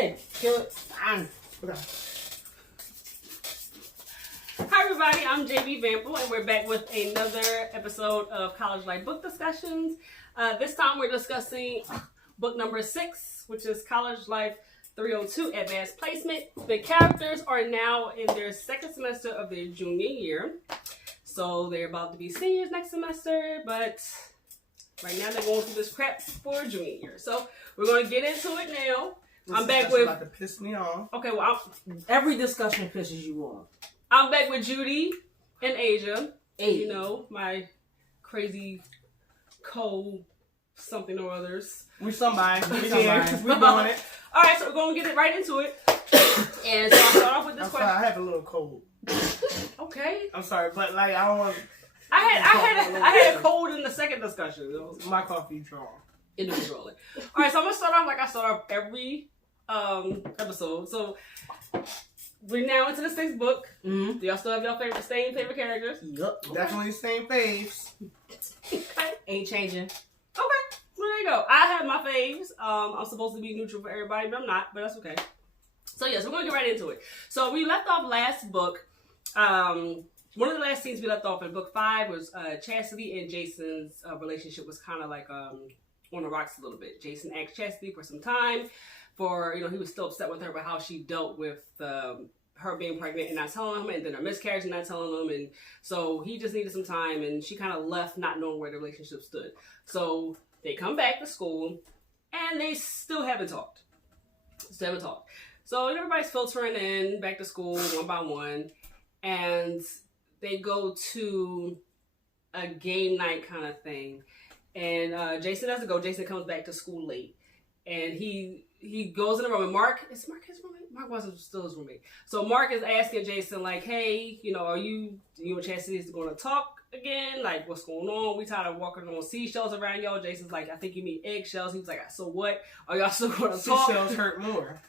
ahead. Kill it. Okay. Hi everybody, I'm JB Vample and we're back with another episode of College Life Book Discussions. This time we're discussing book number 6, which is College Life 302 Advanced Placement. The characters are now in their second semester of their junior year. So they're about to be seniors next semester, but right now they're going through this prep for junior year. So we're going to get into it now. I'm back with... about to piss me off. Okay, well, Every discussion pisses you off. I'm back with Judy and Asia. You know, my crazy something or others. We somebody. We We somebody. here. We doing it. All right, so we're going to get it right into it. And so I'll start off with this I'm sorry, question. I have a little cold. Okay. I'm sorry, but like I don't want I had a cold in the second discussion. It was, my coffee drawn. it was rolling. All right, so I'm going to start off like I start off every episode. So we're now into the 6th book. Mm-hmm. Do y'all still have your same favorite characters? Yup. Definitely the same faves. Okay. Ain't changing. Okay. Well, there you go. I have my faves. I'm supposed to be neutral for everybody, but I'm not. But that's okay. So yes, we're gonna get right into it. So we left off last book. One of the last scenes we left off in book 5 was Chastity and Jason's relationship was kind of like on the rocks a little bit. Jason asked Chastity for some time. For he was still upset with her about how she dealt with her being pregnant and not telling him, and then her miscarriage and not telling him, and so he just needed some time. And she kind of left, not knowing where the relationship stood. So they come back to school, and they still haven't talked. So everybody's filtering in back to school one by one, and they go to a game night kind of thing. And Jason has to go. Jason comes back to school late, and he goes in the room. And Mark, is Mark his roommate? Mark wasn't still his roommate. So Mark is asking Jason, like, hey, are you and Chastity going to talk again? Like, what's going on? We tired of walking on seashells around y'all. Jason's like, I think you mean eggshells. He was like, so what? Are y'all still going to talk? Seashells hurt more.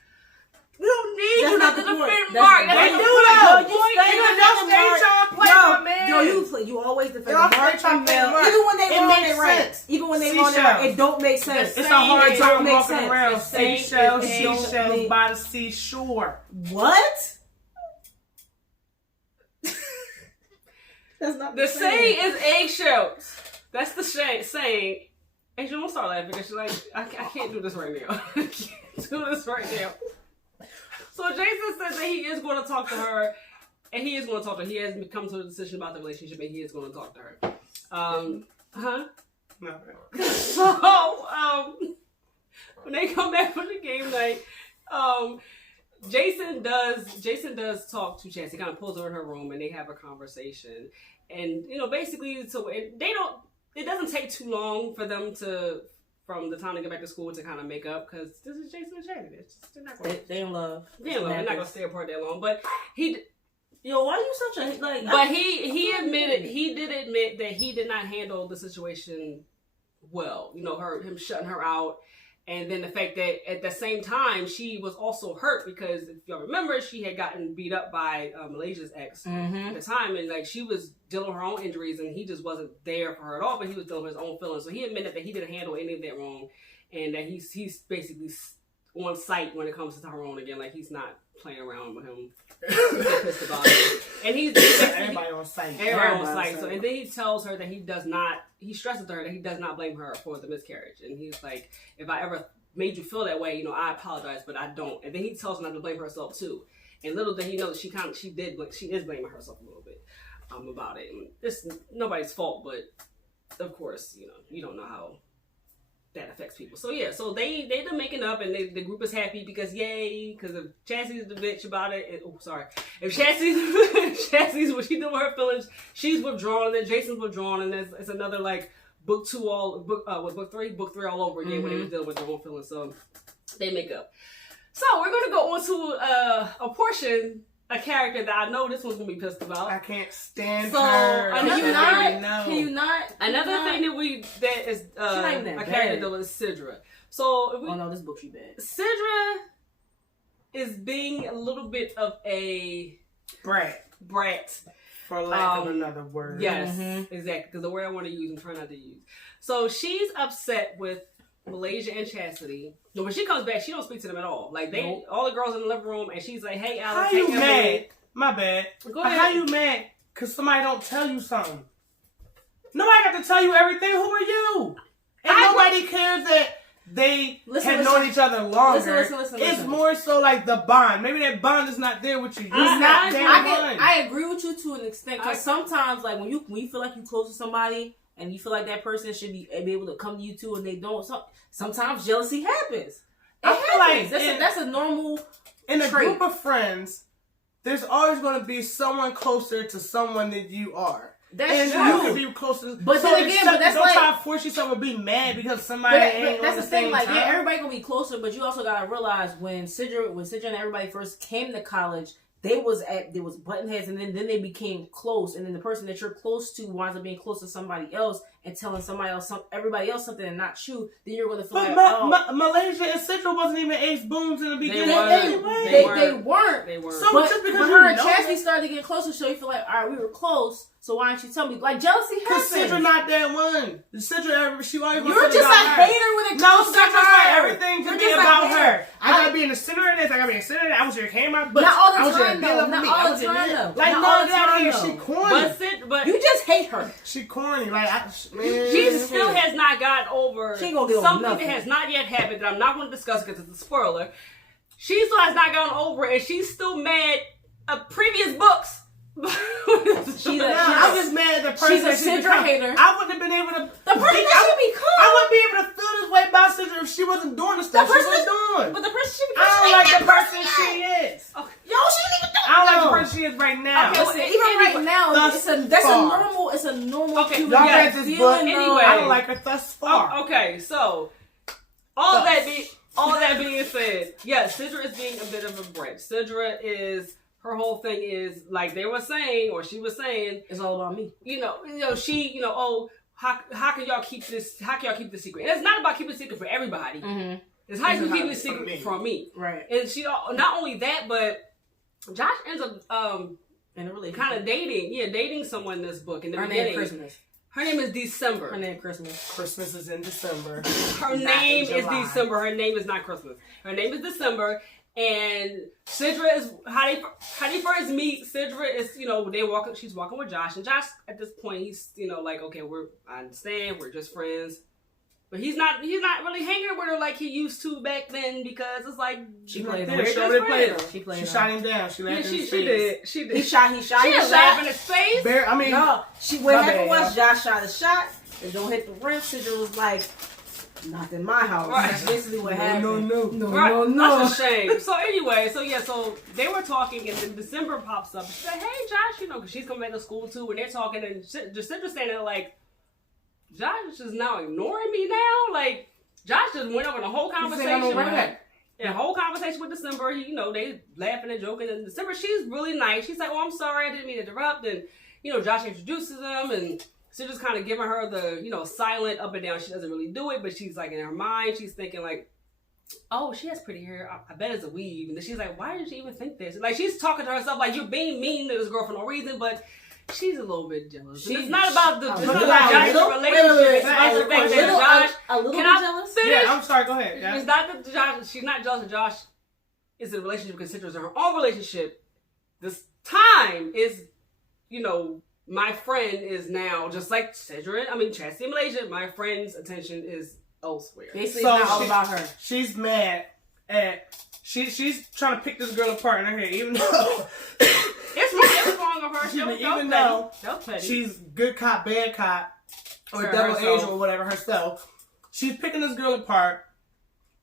We don't need That's you not to the point. defend That's- Mark. they That's do the though. point. You Point. stay Nigga, defending y'all Mark. stay trying to play my man. You always defend Y'all Mark. stay trying to play Mark. Even when they It wrong, makes they right. sense. Even when they wrong, they right. It don't make sense. It's a Same hard thing. time Don't make walking sense. around The same seashells, thing. seashells by the seashore. What? That's not The saying is eggshells. That's the saying. And she won't start laughing because she's like, I can't do this right now. I can't do this right now. So Jason says that he is going to talk to her, and he is going to talk to her. He has come to a decision about the relationship, and he is going to talk to her. No. So, when they come back from the game night, Jason does talk to Chastity. He kind of pulls her in her room, and they have a conversation. And basically, so it doesn't take too long for them from the time they get back to school to kind of make up, because this is Jason and Chastity. They're not going. They in love. They're not going to stay apart that long. But Yo, why you such a like? But he did admit that he did not handle the situation well. Him shutting her out, and then the fact that at the same time she was also hurt because if y'all remember, she had gotten beat up by Malaysia's ex at the time, and like she was dealing with her own injuries, and he just wasn't there for her at all. But he was dealing with his own feelings, so he admitted that he didn't handle any of that wrong, and that he's basically on site when it comes to Tyrone again. Like he's not playing around with him. He's pissed about it. And he's Everybody on site. Everybody on site. So, and then he tells her that he stresses to her that he does not blame her for the miscarriage. And he's like, if I ever made you feel that way, I apologize, but I don't. And then he tells her not to blame herself too. And little did he know that she is blaming herself a little bit about it. And it's nobody's fault, but of course, you don't know how that affects people. So yeah, so they've been making up, and the group is happy because yay, because if Chastity's the bitch about it, if Chastity's what she doing with her feelings, she's withdrawn, and then Jason's withdrawn, and it's another like book 3 all over again when they was dealing with their own feelings. So they make up. So we're gonna go on to a character that I know this one's gonna be pissed about. I can't stand So, her. Can you not? Another thing that is a character though is Sidra. So Oh no, this book she bad. Sidra is being a little bit of a brat. For lack of another word. Yes, exactly. Because the word I want to use, I'm trying not to use. So she's upset with Malaysia and Chastity. No, when she comes back, she don't speak to them at all. Like they, Nope. all the girls in the living room, and she's like, "Hey, Alex, How hey, you Emily." mad? My bad. Go But ahead. how you mad? Cause somebody don't tell you something. Nobody got to tell you everything. Who are you? And nobody cares that they had known each other longer. Listen. It's more so like the bond. Maybe that bond is not there with you. You're I- not I- that bond. I agree with you to an extent I- because sometimes, like when you feel like you close to somebody and you feel like that person should be able to come to you too, and they don't. Sometimes jealousy happens. I feel like that's a normal in a trait. group of friends, there's always going to be someone closer to someone than you are. That's and true. you can be closer. But so then again, but that's don't like- try to force yourself to be mad because somebody ain't that's on the thing. same Like, time. yeah, everybody gonna be closer, but you also gotta realize when Sidra and everybody first came to college, they was button heads, and then they became close, and then the person that you're close to winds up being close to somebody else and telling everybody else something and not you. Then you're gonna feel But like, Malaysia and Central wasn't even ace boons in the beginning. weren't. they weren't. They were. So But, just because but you her and know Chastity it- started getting closer, so you feel like, all right, we were close. So why don't you tell me? Like jealousy Cause happens. Sidra not that one. Sidra, she always You're gonna just about a her. hater when it No, comes to Sidra's her. like everything You're to be just a about hater. her. I gotta be in the center of this. I gotta be in the center of that. I want you to came out, but Not all the I want you to time, get though. up with Not me. all I the want you to time, get- though. Like Not no, all the that time, here, though. she corny. But You just hate her. She corny. Like she still has not gotten over She ain't gonna get over something nothing. that has not yet happened that I'm not going to discuss because it's a spoiler. She still has not gotten over it, and she's still mad at previous books. I'm just mad at the person. She's a that she Sidra become. hater. I wouldn't have been able to. The person that she become. I wouldn't be able to feel this way about Sidra if she wasn't doing the stuff she person was is- doing. But the person she I become. don't like the person she is. Yo, she didn't even I don't like the person she is right now. Okay, Listen, even right now, thus that's far. a normal Okay, human Y'all Yeah, read this feeling, book. though. Anyway. I don't like her thus far. Okay, so all that being said, yes, Sidra is being a bit of a brat. Sidra is, her whole thing is like they were saying, or she was saying, It's all about me. she, oh, how can y'all keep this? How can y'all keep this secret? And it's not about keeping it secret for everybody. Mm-hmm. It's how you It's keep about it secret from me. from me. Right. And she not only that, but Josh ends up In a relationship. kind of dating someone in this book in the Her beginning. name Christmas. Her name is December. Her name Christmas. Christmas is in December. Her Not name in is July. December. Her name is not Christmas. Her name is December. And Sidra is how they first meet. Sidra is she's walking with Josh, and Josh at this point he's like, okay, I understand, we're just friends, but he's not really hanging with her like he used to back then because it's like She played There, her. she just already played her. She played She her. shot him down. She yeah, laughed in she his face. did she did He shot. she He didn't shot. laugh in his face. I mean, No, what My happened bad, was Josh shot a shot. It don't hit the rim. Sidra was like, "Not in my house." Right. That's basically what happened. no. Right. That's a shame. So anyway, so they were talking, and then December pops up. She said, "Hey, Josh, because she's coming back to school too." And they're talking, and Jacindra's standing there like, "Josh is now ignoring me now." Like Josh just went over the whole conversation. The whole conversation with December, they laughing and joking. And December, she's really nice. She's like, "Oh, I'm sorry, I didn't mean to interrupt." And Josh introduces them, and she's just kind of giving her the silent up and down. She doesn't really do it, but she's like in her mind, she's thinking like, "Oh, she has pretty hair. I bet it's a weave." And then she's like, "Why did she even think this?" Like she's talking to herself like you're being mean to this girl for no reason, but she's a little bit jealous. And it's not about Josh's relationship. It's about the fact that Josh. A little bit Can I jealous. finish? Yeah, I'm sorry. Go ahead. Yeah. It's not that Josh. She's not jealous that Josh is in a relationship because Citra's in her own relationship. This time is, my friend is now just like Sidra. I mean, Chastity in Malaysia. My friend's attention is elsewhere. Basically, So it's not all she- about her. She's mad at. She's trying to pick this girl apart in her head, even though It's wrong of her. even though petty. she's good cop, bad cop, or For devil herself. angel or whatever herself. She's picking this girl apart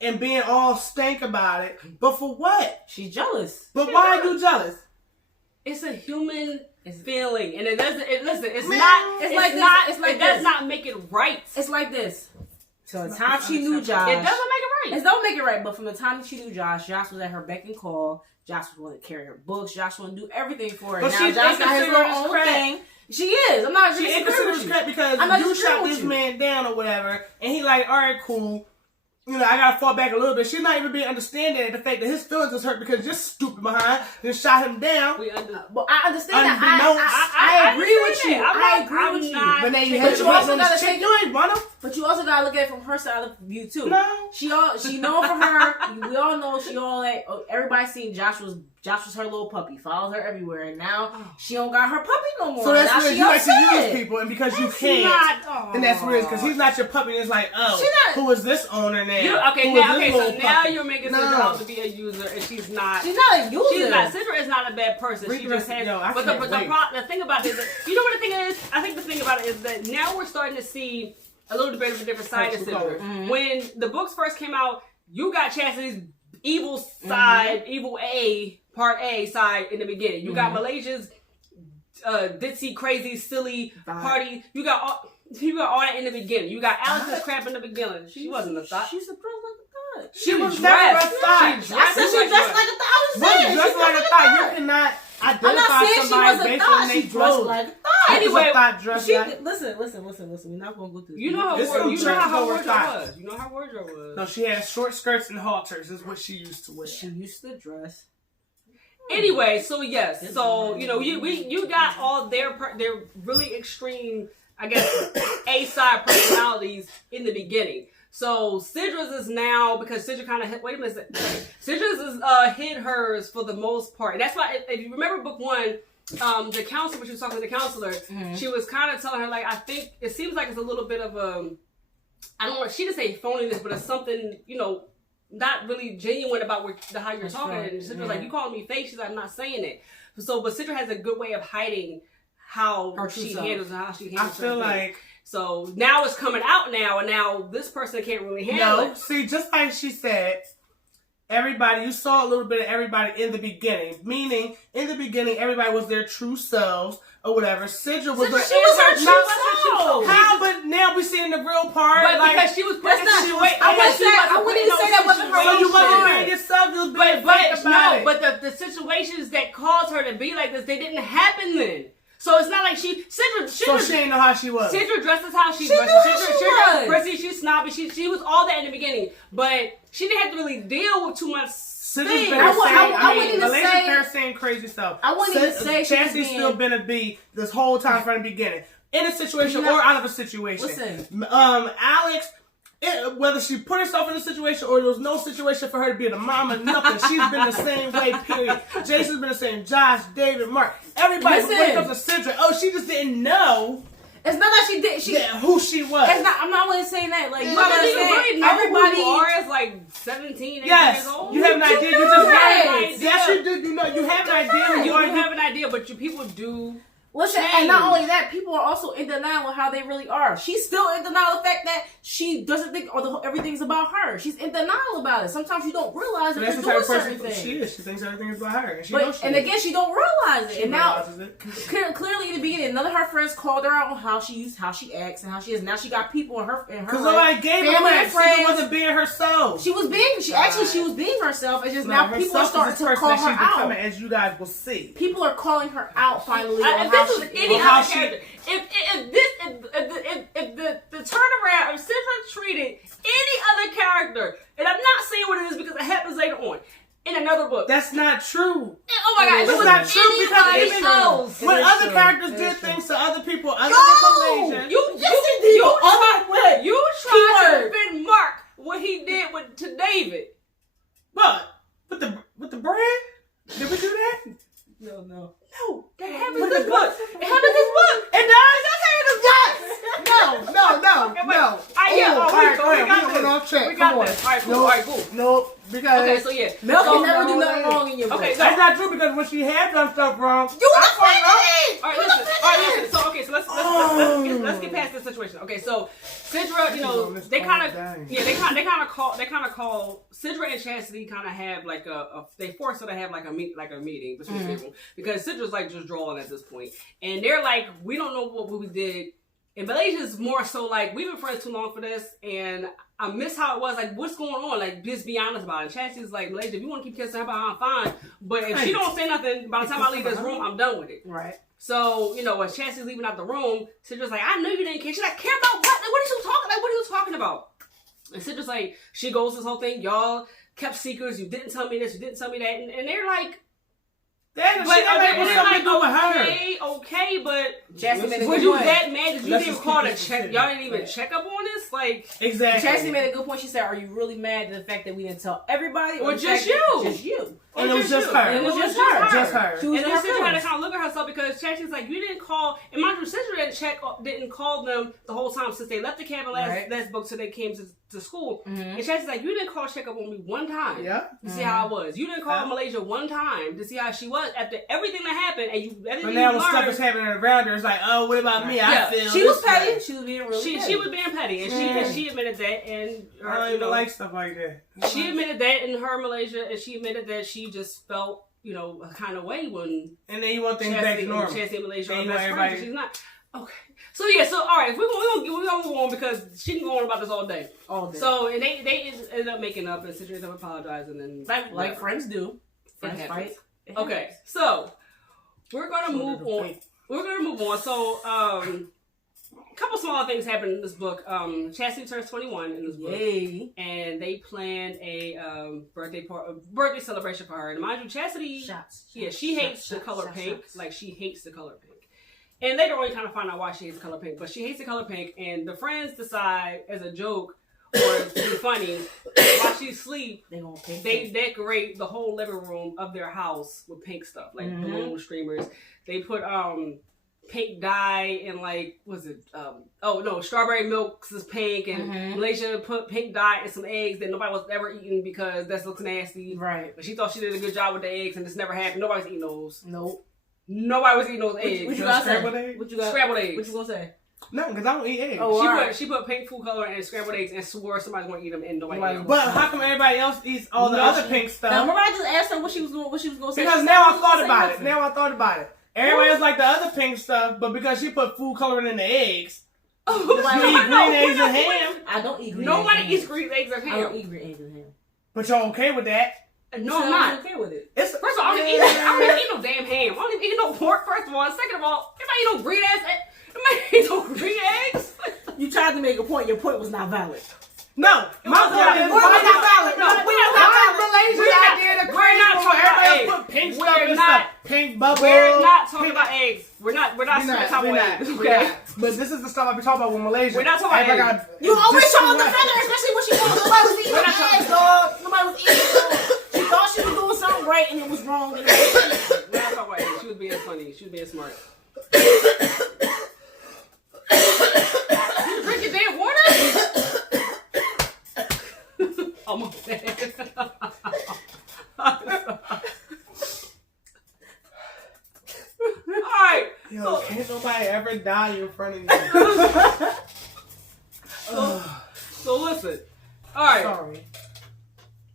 and being all stank about it. But for what? She's jealous. But She's why not. are you jealous? It's a human feeling, and it doesn't. Listen, it's Man, not. it's It's like this, not. it's like it does this. not make it right. It's like this. So the It's time not- she knew Josh, It doesn't make it It right. don't make it right, but from the time she knew Josh was at her beck and call. Josh was willing to carry her books. Josh wanted to do everything for her. But Now she's Josh got his inconsiderate little as own crap. thing. She is. I'm not She disagreeing inconsiderate with you. crap because I'm not you disagreeing shot with this you. man down or whatever, and he like, all right, cool. I gotta fall back a little bit. She's not even being understanding at the fact that his feelings was hurt because you're stupid behind and shot him down. But I understand that. Unbeknownst. I agree with you. understand that. I agree I'm with you. not- But now you But had you to also on gotta this chick. take- You ain't want him. But you also gotta look at it from her side of view too. No. She know from her. We all know she all like everybody seen Joshua's her little puppy, follows her everywhere, and now she don't got her puppy no more. So that's now weird. she You like to upset. use people, and because you can't, and that's weird because he's not your puppy. And it's like, who is this owner now? So now you're making Sidra out to be a user, and she's not. She's not a user. She's not. Sidra is not a bad person. She just has. But the thing about it is, you know what the thing is? I think the thing about it is that now we're starting to see a little bit of a different side of Sidra. Mm-hmm. When the books first came out, you got Chastity's evil side, evil part A side in the beginning. You got Malaysia's ditzy, crazy, silly party. You got all that in the beginning. You got Alex's crap in the beginning. She wasn't a thought. She's a girl like a thought. She was never a thought. I said she dressed like a thought. I was saying dressed like a thought. You cannot identify somebody based on their clothes. Like a thought. Anyway, listen. We're not gonna go through this. You know how wardrobe was. You know how wardrobe was. No, she had short skirts and halters. Is what she used to wear. She used to dress. Anyway, so yes, so you got all their really extreme, I guess, A-side personalities in the beginning. So Sidra's is now, because Sidra kind of Sidra's is hid hers for the most part. And that's why, if you remember book 1, the counselor, when she was talking to the counselor, she was kind of telling her, like, I think it seems like it's a little bit of I don't want, she didn't say phoniness, but it's something, not really genuine about how you're talking. Right. And Sidra was like, you calling me fake? She's like, I'm not saying it. So, but Sidra has a good way of hiding how she handles I feel like. So now it's coming out now, and now this person can't really handle it. See, just like she said, you saw a little bit of everybody in the beginning. Meaning, in the beginning, everybody was their true selves or whatever. Sidra was her true self. How? But now we see in the real part. But like, because she was put in a situation. I wouldn't even say that wasn't her. So you wasn't being yourself. You was being fake about it. But the situations that caused her to be like this, they didn't happen then. So it's not like Sidra so she didn't know how she was. Sidra dresses how she dresses. Sidra prissy, she's snobby. She was all that in the beginning, but she didn't have to really deal with too much. Sidra's been I wouldn't even say Malaysia's saying crazy stuff. I wouldn't even say Chastity's still been a B this whole time from the beginning, in a situation or out of a situation. Listen, Alex. Whether she put herself in a situation or there was no situation for her to be the mom or nothing, she's been the same way, period. Jason's been the same. Josh, David, Mark. Everybody when it comes to Sidra, she just didn't know. It's not that she did. Who she was. I'm not really saying that. Like, you really know everybody who you are is like 17, 18 years old. You have an idea. You just have an idea. Yes, you do. You have an idea. You have an idea, but people do. Listen, and not only that, people are also in denial of how they really are. She's still in denial of the fact that she doesn't think everything's about her. She's in denial about it. Sometimes you don't realize that you're doing certain things. She is. She thinks everything is about her. And again, she don't realize it. She and now, clearly in the beginning, none of her friends called her out on how she acts and how she is. Now she got people in her because nobody gave her friends. She wasn't being herself. She was being herself. It's just now people are starting to call her out. As you guys will see, people are calling her out finally. This was any other character. If the turnaround, if Sidra treated any other character, and I'm not saying what it is because it happens later on in another book. That's not true. Oh my God, it's not true because when other characters did things to other people, other than Malaysia, you tried to defend Mark what he did to David. What with the bread? Did we do that? No. That happened in this book. It happened in this book. It does? That's how it is. No. Okay, no. We got this. All right, cool. No, because... Okay, so yeah. Mel can never do nothing wrong in your book. Okay, that's not true because when she had done stuff wrong... You defended it! All right, listen. So, let's get past this situation. Okay, so Sidra, they kind of call Sidra and Chastity kind of have like they force her to have like a meeting between people because Sidra's like just drawing at this point, and they're like, we don't know what we did. And Malaysia's more so like, we've been friends too long for this, and I miss how it was. Like, what's going on? Like, just be honest about it. Chastity's like, Malaysia, if you want to keep kissing her about, I'm fine. But if she don't say nothing, by the time I leave this room, I'm done with it. Right. So, when Chastity's leaving out the room, Sidra's like, I knew you didn't care. She's like, care about what? Like, what are you talking? Like, what are you talking about? And Sidra's like, she goes this whole thing. Y'all kept secrets. You didn't tell me this. You didn't tell me that. And they're like, That But shit ain't something to do with her. okay, but Chastity made a was good you point. that mad that you Let's didn't just call keep to this check? shit. Y'all didn't even Right. check up on this, like Exactly. Chastity made a good point. She said, "Are you really mad at the fact that we didn't tell everybody, Or the just fact that- you? Just you." And it was just you. her. And It was just her. Just her. She was And in then her Cinder had to feelings. kind of look at herself because Chasty's like, you didn't call, and mind you, Cinder didn't call them the whole time since they left the cabin last book till they came to school. And Chasty's like, you didn't call check up on me one time Yeah. to see how I was. You didn't call Malaysia one time to see how she was after everything that happened, and But now when stuff is happening around her, it's like, oh, what about me? I Yeah. feel She was this petty. way. She was being really petty. She was being petty, and she admitted that, and I don't you even know, like stuff like that. she admitted that in her Malaysia, and she admitted that she just felt, you know, a kind of way when And then you want things back to normal. Chastity and Malaysia And are you best want friends, and she's not. Okay. So yeah, so all right, we're gonna move on because she can go on about this all day. all day. So and they ended up making up and situated up apologizing and like whatever. friends do. It Friends happens. fight. Okay, so we're gonna Shoulder move to on. point. We're gonna move on. So a couple smaller things happened in this book. Chastity turns 21 in this book. Yay. And they planned a birthday celebration for her. And mind you, Chastity, she hates the color pink. Like, she hates the color pink. And later on, you kind of find out why she hates the color pink. But she hates the color pink. And the friends decide, as a joke, or to be funny, while she sleep, they decorate the whole living room of their house with pink stuff. Like, balloon streamers. They put, pink dye and like strawberry milk is pink and Malaysia put pink dye and some eggs that nobody was ever eating because that looks nasty. Right. But she thought she did a good job with the eggs and this never happened. Nobody was eating those. Nope. Nobody was eating those eggs. What you got scrambled say? eggs? What you got? Scrambled eggs. What you gonna say? No, because I don't eat eggs. Oh, She put pink food color and scrambled eggs and swore somebody's gonna eat them and nobody ate them. But how come everybody else eats all the other pink stuff? Now, remember I just asked her what she was going to say. Because now I thought about it. Everybody else like the other pink stuff, but because she put food coloring in the eggs, you eat green eggs and ham. I don't eat green Nobody eggs eats green eggs and ham. I don't eat green eggs and ham. But you're okay with that? No, I'm not. okay with it. First of all, I don't even eat no damn ham. I don't even eat no pork, first of all. And second of all, everybody eat no green ass eggs. Everybody eat no green eggs. You tried to make a point. Your point was not valid. No, my point is Why not valid? No, we're not valid. Malaysia's idea to we're not talking about everybody eggs. else put pink We're stuff and not- stuff. Pink bubble. We're not talking about eggs. We're not talking about eggs. We're Okay. not. But this is the stuff I be talking about with Malaysia. We're not talking about Everybody eggs. got- You always just trying to too defend her, especially when she was nobody was eating We're her not talking- ass, dog. Nobody was eating her. She thought she was doing something right and it was wrong. And it was We're not talking about eggs. She was being funny. She was being smart. You drink your damn water? Oh my bad. Alright. Yo, can't nobody ever die in front of you. So listen. Alright. sorry.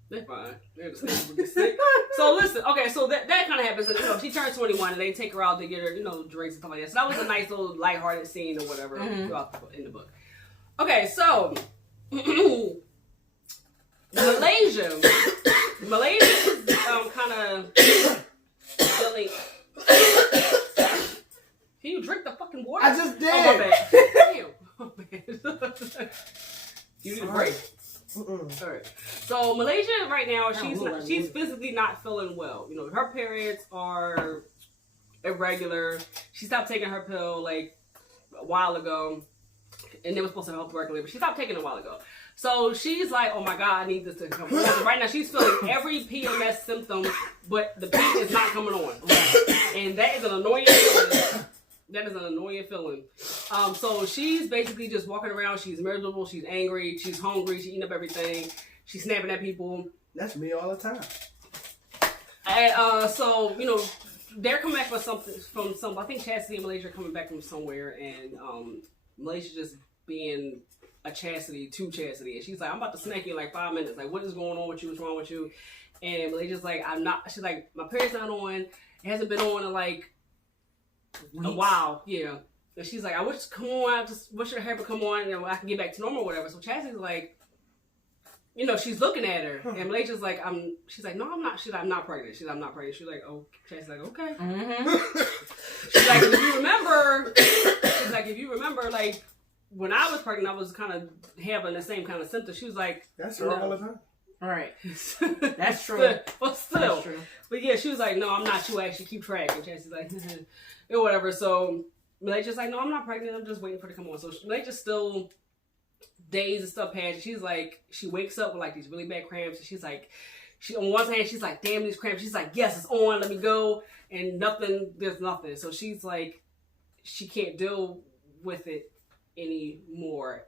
They're fine. They're the same. They're sick. So listen, okay, so that kind of happens. You know, she turns 21 and they take her out to get her, you know, drinks and stuff like that. So that was a nice little lighthearted scene or whatever throughout in the book. Okay, so Malaysia is kind of feeling. Can you drink the fucking water? I just did. Oh my bad. Damn. Oh, man. You need a break. Alright. So Malaysia right now, she's physically not feeling well. You know, her periods are irregular. She stopped taking her pill like a while ago, and they were supposed to help regularly, but she stopped taking it a while ago. So she's like, oh my God, I need this to come on. Right now she's feeling every PMS symptom, but the P is not coming on. And that is an annoying feeling. That is an annoying feeling. So she's basically just walking around. She's miserable. She's angry. She's hungry. She's eating up everything. She's snapping at people. That's me all the time. And so, you know, they're coming back from some. I think Chastity and Malaysia are coming back from somewhere, and Malaysia just being a Chastity to Chastity, and she's like, I'm about to snack you in like 5 minutes. Like, what is going on with you? What's wrong with you? And Malaysia's like, I'm not. She's like, my period's not on. It hasn't been on in like a while, yeah. And she's like, I wish your hair would come on and I can get back to normal or whatever. So Chastity's like, you know, she's looking at her. And Malaysia's like, she's like, no, I'm not. She's like, I'm not pregnant. She's like, I'm not pregnant. She's like, oh, Chastity's like, okay. She's like, if you remember, like, when I was pregnant, I was kind of having the same kind of symptoms. She was like, that's her all the time. All right. That's true. But still. That's true. But yeah, she was like, no, I'm not. You actually keep track. And Chance's like, or whatever. So Malaysia's like, no, I'm not pregnant. I'm just waiting for it to come on. So Malaysia's still days and stuff past. She's like, she wakes up with like these really bad cramps. And she's like, on one hand, she's like, damn these cramps. She's like, yes, it's on. Let me go. And there's nothing. So she's like, she can't deal with it anymore.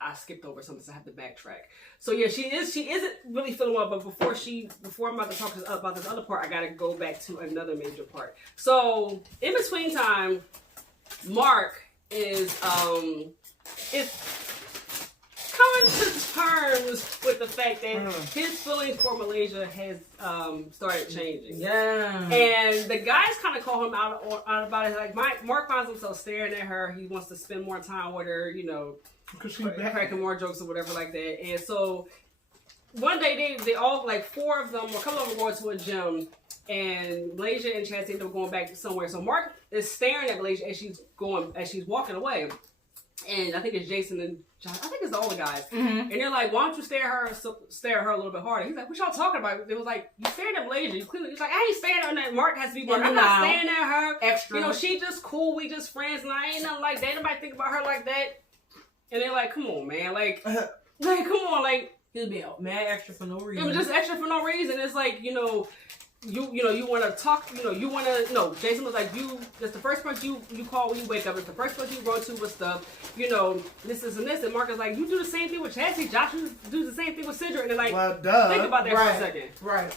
I skipped over something, so I have to backtrack. So yeah, she isn't really feeling well, but before I'm about to talk about this other part, I gotta go back to another major part. So in between time, Mark is coming to terms with the fact that his feelings for Malaysia has started changing. Yeah. And the guys kind of call him out about it. Like Mark finds himself staring at her. He wants to spend more time with her, you know, cracking more jokes or whatever like that. And so one day they all, like 4 of them, or a couple of them, going to a gym, and Malaysia and Chad end up going back somewhere. So Mark is staring at Malaysia as she's walking away. And I think it's Jason and John. I think it's all the guys. Mm-hmm. And they're like, why don't you stare at her a little bit harder? He's like, what y'all talking about? It was like, you staring at Malaysia. You clearly, he's like, I ain't staring at her. Mark has to be Mark. I'm not staring at her. Extra. You know, she just cool. We just friends. And I ain't nothing like that. Nobody think about her like that. And they're like, come on, man. Like come on. Like, he'll be mad extra for no reason. It was just extra for no reason. It's like, you know, you want to talk, you want to, no, Jason was like, that's the first person you call when you wake up. It's the first person you run to with stuff, this and this. And Mark is like, you do the same thing with Chassie. Josh do the same thing with Sidra. And they're like, well, duh. Think about that for a second. Right.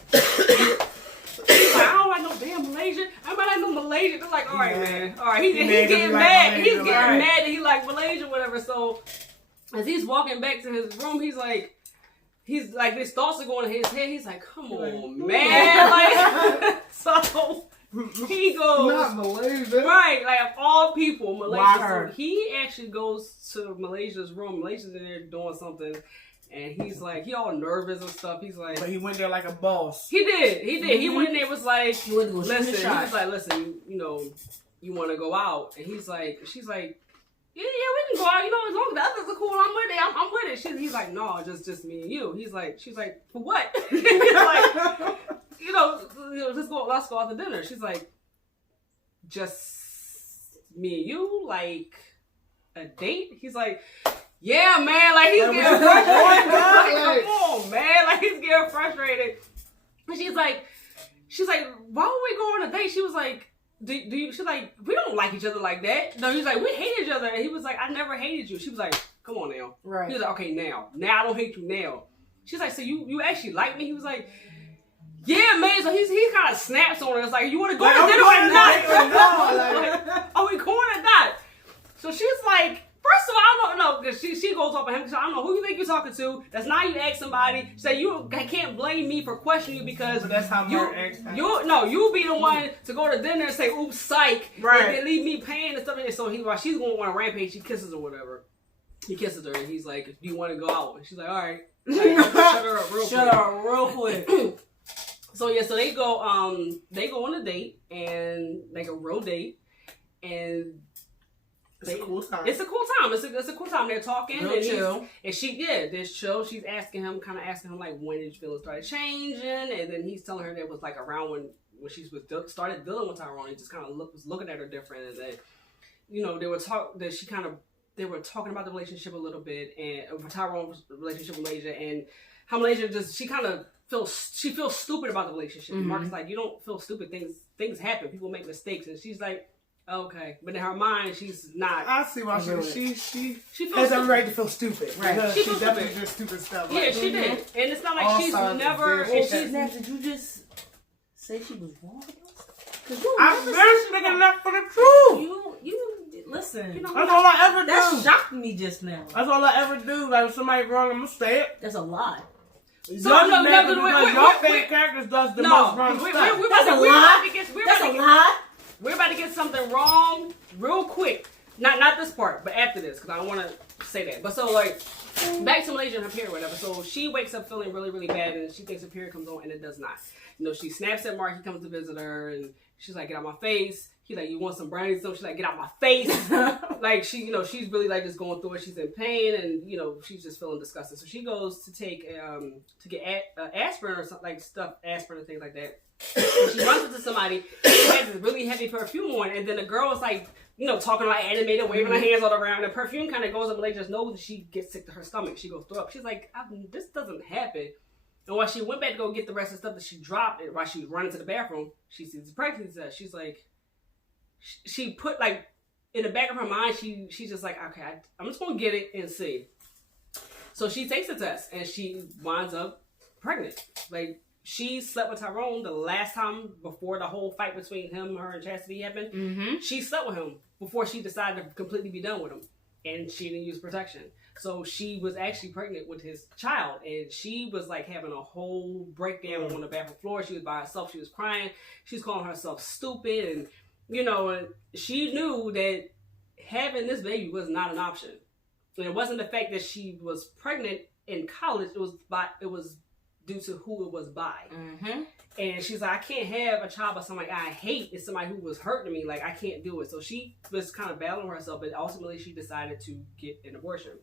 He's like, I don't like no damn Malaysian. I might like no Malaysian. They're like, all right, man. All right. He's getting mad. He's getting mad that he like Malaysia, whatever. So as he's walking back to his room, he's like, his thoughts are going in his head. He's like, come on, man. Like, so he goes. Not Malaysia. Right. Like, of all people, Malaysia. So he actually goes to Malaysia's room. Malaysia's in there doing something. And he's like, he all nervous and stuff. He's like. But he went there like a boss. He did. Mm-hmm. He went in there, was like, listen. He was like, listen, you want to go out. And she's like, yeah, we can go out, as long as the others are cool, I'm with it. I'm with it. He's like, no, just me and you. She's like, for what? He's like, let's go out to dinner. She's like, just me and you, like a date? He's like, yeah, man, like he's getting frustrated. Like, come on, man, like he's getting frustrated. And she's like, why would we go on a date? She was like, she's like, we don't like each other like that. No, he's like, we hate each other. And he was like, I never hated you. She was like, come on now. Right. He was like, okay, now I don't hate you now. She's like, so you actually like me? He was like, yeah, man. So he kind of snaps on her. It's like, you want to go to dinner or not? Are we going or not? So she's like, first of all, I don't know, because she goes off of him, because I don't know who you think you're talking to. That's not you ask somebody. Say, you can't blame me for questioning you, because that's how Mark acts. You be the one to go to dinner and say, oops, psych, right, and then leave me paying and stuff. And so while she's going on a rampage, she kisses or whatever. He kisses her, and he's like, do you want to go out? And she's like, all right. Like, shut her up real quick. So yeah, so they go on a date, and like a real date, and it's a cool time. It's a cool time. It's a cool time. They're talking. Real chill. There's chill. She's asking him like, when did you feel it started changing? And then he's telling her that it was like around when she started dealing with Tyrone. He just kind of was looking at her different, and that they were talking about the relationship a little bit, and Tyrone's relationship with Malaysia, and how Malaysia she feels stupid about the relationship. Mm-hmm. Mark's like, you don't feel stupid. Things happen. People make mistakes, and she's like, okay, but in her mind, she's not. I see why she has every right to feel stupid. Right, she definitely did stupid stuff. Yeah, like, she did, and it's not like she's never. Did you just say she was wrong? I'm very speaking enough for the truth. You listen. That's all I ever do. That shocked me just now. That's all I ever do. Like if somebody wrong, I'm gonna say it. That's a lie. Your favorite characters does the most wrong stuff. That's a lie. We're about to get something wrong real quick. Not this part, but after this, because I don't want to say that. But so like, back to Malaysia and her period, whatever. So she wakes up feeling really, really bad, and she thinks her period comes on, and it does not. You know, she snaps at Mark. He comes to visit her, and she's like, "Get out my face." He's like, "You want some brownies?" So she's like, "Get out my face." Like she, you know, she's really like just going through it. She's in pain, and you know, she's just feeling disgusted. So she goes to take to get aspirin or something, like stuff aspirin and things like that. And she runs into somebody who has this really heavy perfume on, and then the girl is like, you know, talking like animated, waving her hands all around. The perfume kind of goes up, and they just know that she gets sick to her stomach. She goes through up. She's like, "This doesn't happen." And while she went back to go get the rest of the stuff that she dropped, and while she was running to the bathroom, she sees the pregnancy test. She's like, she put like in the back of her mind, she's just like, okay, I'm just gonna get it and see. So she takes the test, and she winds up pregnant. Like, she slept with Tyrone the last time before the whole fight between him, her, and Chastity happened. Mm-hmm. She slept with him before she decided to completely be done with him, and she didn't use protection. So she was actually pregnant with his child, and she was like having a whole breakdown on the bathroom floor. She was by herself. She was crying. She was calling herself stupid, and you know, she knew that having this baby was not an option. And it wasn't the fact that she was pregnant in college. It was due to who it was by. Mm-hmm. And she's like, I can't have a child by somebody I hate. It's somebody who was hurting me. Like, I can't do it. So she was kind of battling herself, but ultimately she decided to get an abortion.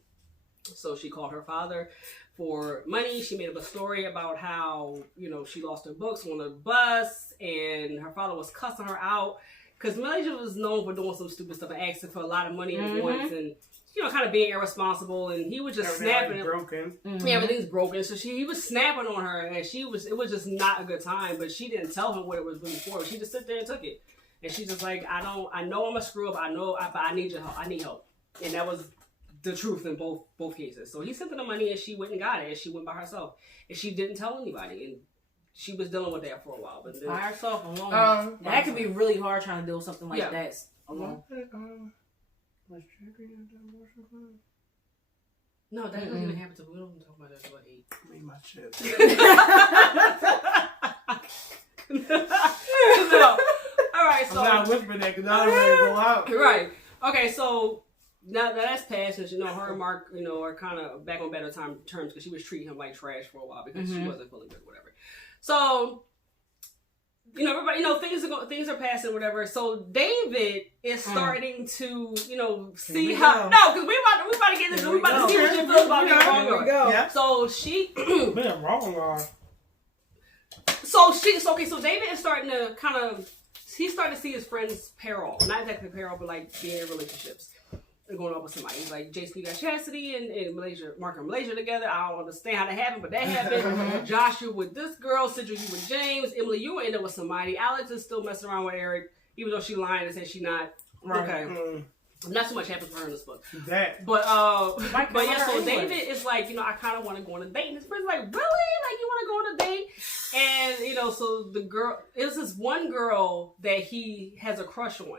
So she called her father for money. She made up a story about how, you know, she lost her books on the bus, and her father was cussing her out. Because Malaysia was known for doing some stupid stuff and asking for a lot of money at once, and you know, kind of being irresponsible. And he was just snapping. Broken. Mm-hmm. Yeah, everything's broken. So he was snapping on her, and it was just not a good time. But she didn't tell him what it was really for. She just sit there and took it, and she's just like, I know I'm a screw up. But I need your help. I need help, and that was the truth in both cases. So he sent her the money, and she went and got it, and she went by herself, and she didn't tell anybody, and she was dealing with that for a while. But then, by herself alone, that could be really hard trying to deal with something like that alone. No, that doesn't even happen to. We don't even talk about that until 8. Made my chips. No. All right, so I'm not whispering that because I'm ready to go out. Right. Okay, so now that's passed, and you know, her and Mark, you know, are kind of back on better terms because she was treating him like trash for a while because she wasn't feeling good, whatever. So, you know, everybody, you know, things are passing, whatever. So David is starting to, you know, see how. No, because we about to get into. We about to see what you feel about being wrong. Yeah. So she. Man, wrong. So David is starting to kind of. He's starting to see his friends peril, not exactly peril, but like being in relationships. Going on with somebody. He's like, JC got Chastity and Malaysia, Mark and Malaysia together. I don't understand how that happened, but that happened. Josh, you with this girl. Sidra, you with James. Emily, you end up with somebody. Alex is still messing around with Eric, even though she lying and said she not. Right. Okay. Not so much happens for her in this book. That. But yeah, so David is like, you know, I kind of want to go on a date. And his friend's like, really? Like, you want to go on a date? And, you know, so the girl, it's this one girl that he has a crush on.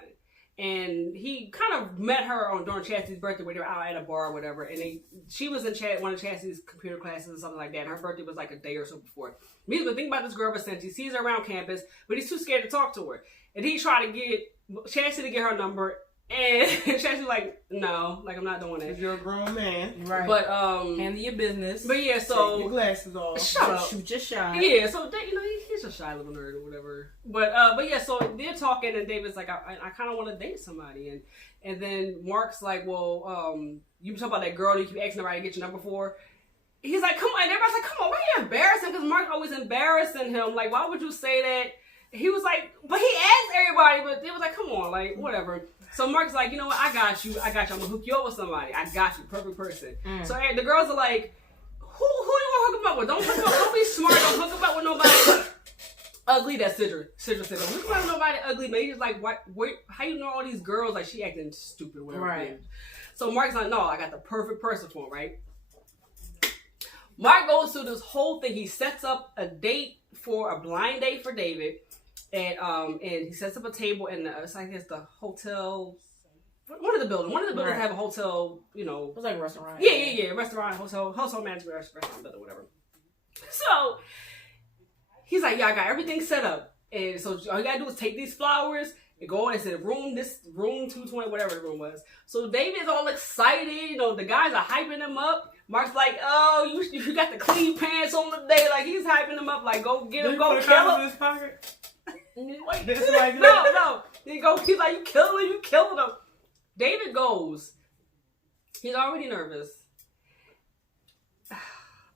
And he kind of met her during Chastity's birthday when they were out at a bar or whatever. And she was in one of Chastity's computer classes or something like that. And her birthday was like a day or so before. He's been thinking about this girl ever since. He sees her around campus, but he's too scared to talk to her. And he tried to get Chastity to get her number. And Chastity's like, no, like I'm not doing that. You're a grown man. Right. But, handle your business. But yeah, so. Take your glasses off. Shut up. Shoot your shot. Yeah, so, you know, he's a shy little nerd or whatever. But yeah, so they're talking, and David's like, I kind of want to date somebody. And then Mark's like, well, you talking about that girl you keep asking everybody to get your number for? He's like, come on. And everybody's like, come on, why are you embarrassing? Because Mark's always embarrassing him. Like, why would you say that? He was like, but he asked everybody, but they was like, come on, like, whatever. So Mark's like, you know what? I got you. I'm gonna hook you up with somebody. I got you. Perfect person. So the girls are like, who you wanna hook up with? Don't hook up. Don't be smart. Don't hook up with nobody ugly. That's Sidra. Sidra said, don't hook up with nobody ugly. But he's like, what? How you know all these girls? Like, she acting stupid, whatever. Right. So Mark's like, no, I got the perfect person for him, right? Mark goes through this whole thing. He sets up a blind date for David. And he sets up a table in it's like it's the hotel, one of the buildings have a hotel, you know. It was like a restaurant. Yeah. Restaurant, hotel management, restaurant, building, whatever. So he's like, yeah, I got everything set up. And so all you gotta do is take these flowers and go in and say room 220, whatever the room was. So David's all excited, you know, the guys are hyping him up. Mark's like, oh, you got the clean pants on today. Like, he's hyping him up, like, go get him, Did go he put kill condoms him. in his pocket? Wait, Did somebody do no, that? no. He's like, you killing him. David goes. He's already nervous.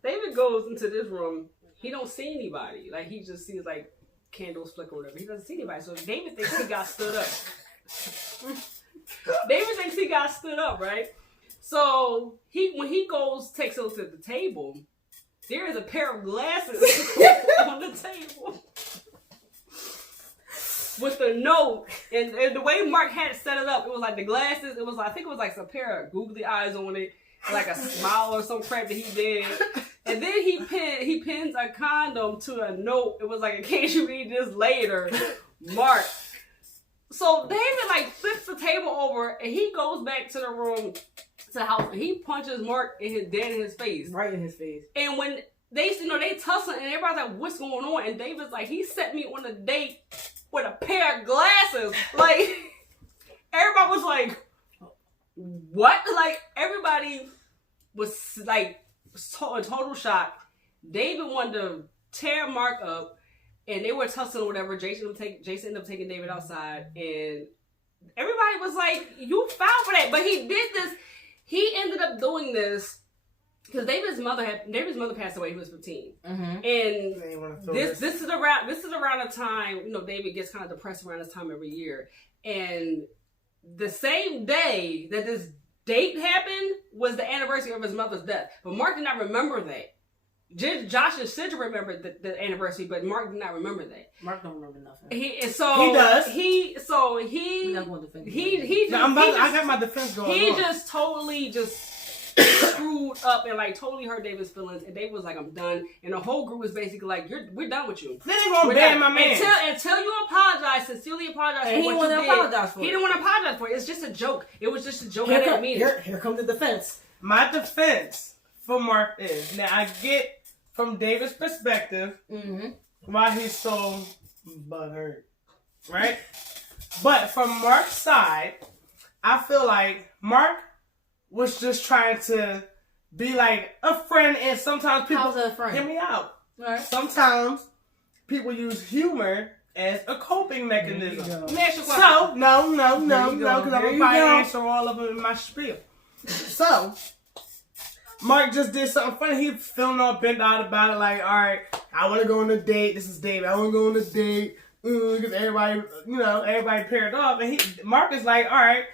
David goes into this room. He don't see anybody. Like, he just sees, like, candles flicker or whatever. He doesn't see anybody. So David thinks he got stood up. David thinks he got stood up, right? So when he goes, takes a look at the table, there is a pair of glasses on the table with a note. And the way Mark had it set it up, it was like the glasses. It was like, I think it was like some pair of googly eyes on it, like a smile or some crap that he did. And then he pins a condom to a note. It was like, in case you read this later, Mark. So David like flips the table over and he goes back to the room, to the house, and he punches Mark dead in his face. Right in his face. And when they tussle and everybody's like, what's going on? And David's like, he set me on a date with a pair of glasses. Like, everybody was like, what? Like, everybody was like in total shock. David wanted to tear Mark up, and they were tussling or whatever. Jason ended up taking David outside, and everybody was like, you fouled for that. But he did this. He ended up doing this because David's mother passed away. He was 15, and this is around the time, David gets kind of depressed around this time every year. And the same day that this date happened was the anniversary of his mother's death, but Mark did not remember that. Josh and Sidra remembered the anniversary, but Mark did not remember that. Mark don't remember nothing. He does. We're not going to defend him. I got my defense going. He just totally screwed up and like totally hurt David's feelings, and David was like, I'm done. And the whole group was basically like, we're done with you. They ain't gonna ban my man. Until you apologize, sincerely apologize and for what you did. He didn't want to apologize for it. It's just a joke. It was just a joke. Here I didn't mean it. Here comes the defense. My defense for Mark is, now I get from David's perspective why he's so butthurt, right? But from Mark's side, I feel like Mark was just trying to be like a friend, and sometimes people How's that a friend? hear me out. Right. Sometimes people use humor as a coping mechanism. Let me ask you a question. So no, because I'm There you gonna go. answer all of them in my spiel. So Mark just did something funny. He feeling all bent out about it, like, all right, I want to go on a date. This is David. I want to go on a date because everybody paired off, and Mark is like, all right.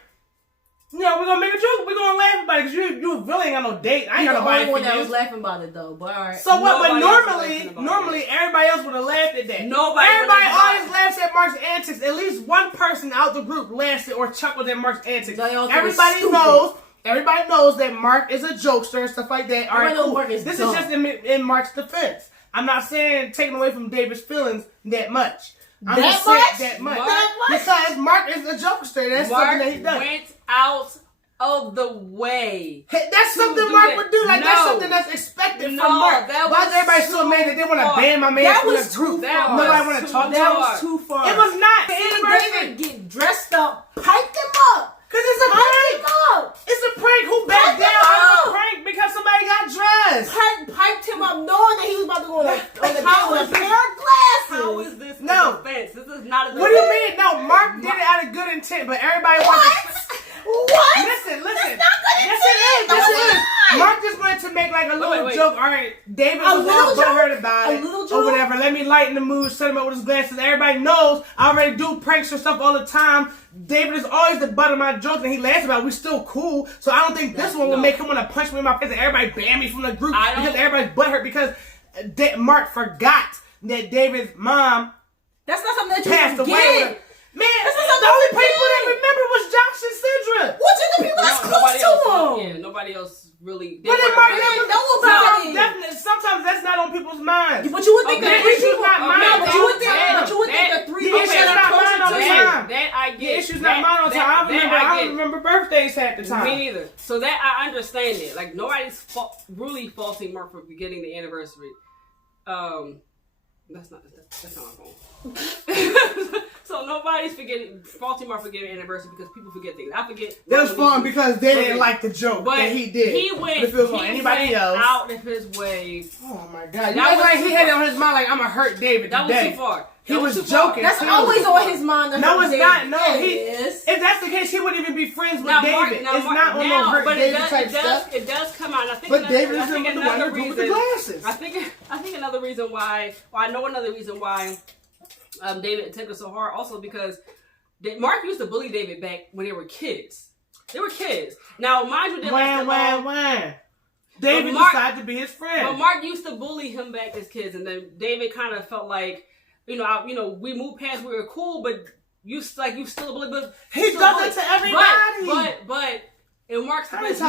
We're gonna make a joke. We're gonna laugh about it because you really ain't got no date. I ain't got nobody the only one for that you. was laughing about it though. But all right. So what? But Nobody normally everybody else would have laughed at that. Everybody always laughs at Mark's antics. At least one person out the group laughs at or chuckles at Mark's antics. Everybody knows that Mark is a jokester and stuff like that. All right, cool. This is just in Mark's defense. I'm not saying taking away from David's feelings that much. That much. Because Mark is a jokester. That's something that he does. Went out of the way. That's something Mark would do. Like, that's something that's expected from Mark. Why is everybody so mad that they want to ban my man from the group? Nobody want to talk to him. That was too far. It was not. David get dressed up, piped him up. Because it's a prank. It's a prank. Who backed down on a prank because somebody got dressed? Piped him up knowing that he was about to go on the date with a pair of glasses. How is this a defense? This is not a defense. What do you mean? No, Mark did it out of good intent, but everybody wants to... What? Listen. That's not good Yes, it is. Mark just wanted to make like a little joke. All right, David was all butthurt about it or whatever. Let me lighten the mood, set him up with his glasses. Everybody knows I already do pranks or stuff all the time. David is always the butt of my jokes, and he laughs about it. We still cool. So I don't think this one will make him want to punch me in my face and everybody ban me from the group because everybody's butthurt because Mark forgot that David's mom That's not something that you passed away. Man, that's the only people that remember was Josh and Sidra. What's in the people that's close to him? Yeah, nobody else really. But then Mark never know about it. Definitely, sometimes that's not on people's minds. But you would think that the issue's not mine. But you would think the three The issue's not mine all the time. That I get. The issue's not mine all the time. I don't remember birthdays half the time. Me neither. So that I understand it. Like nobody's really faulting Mark for getting the anniversary. That's not my phone. So So nobody's faulting Mark for getting an anniversary because people forget things. I forget. It was fun because they didn't like the joke that he did. He went. If it was on anybody else, out of his way. Oh my God! You act like he had it on his mind like I'm gonna hurt David that today. was too far. He was joking. That's always on his mind. No, it's not. No, if that's the case, he wouldn't even be friends with Now, David. Mark, It's not on no hurt David type stuff. It does come out. And I think But David I is think the one another who with the reason. glasses. I think another reason why. Well, I know another reason why David took it so hard. Also because Mark used to bully David back when they were kids. They were kids. Now, mind you, David decided to be his friend. But Mark used to bully him back as kids, and then David kind of felt like, we moved past, we were cool, but you still a bully. But he does it to everybody. But in Mark's defense,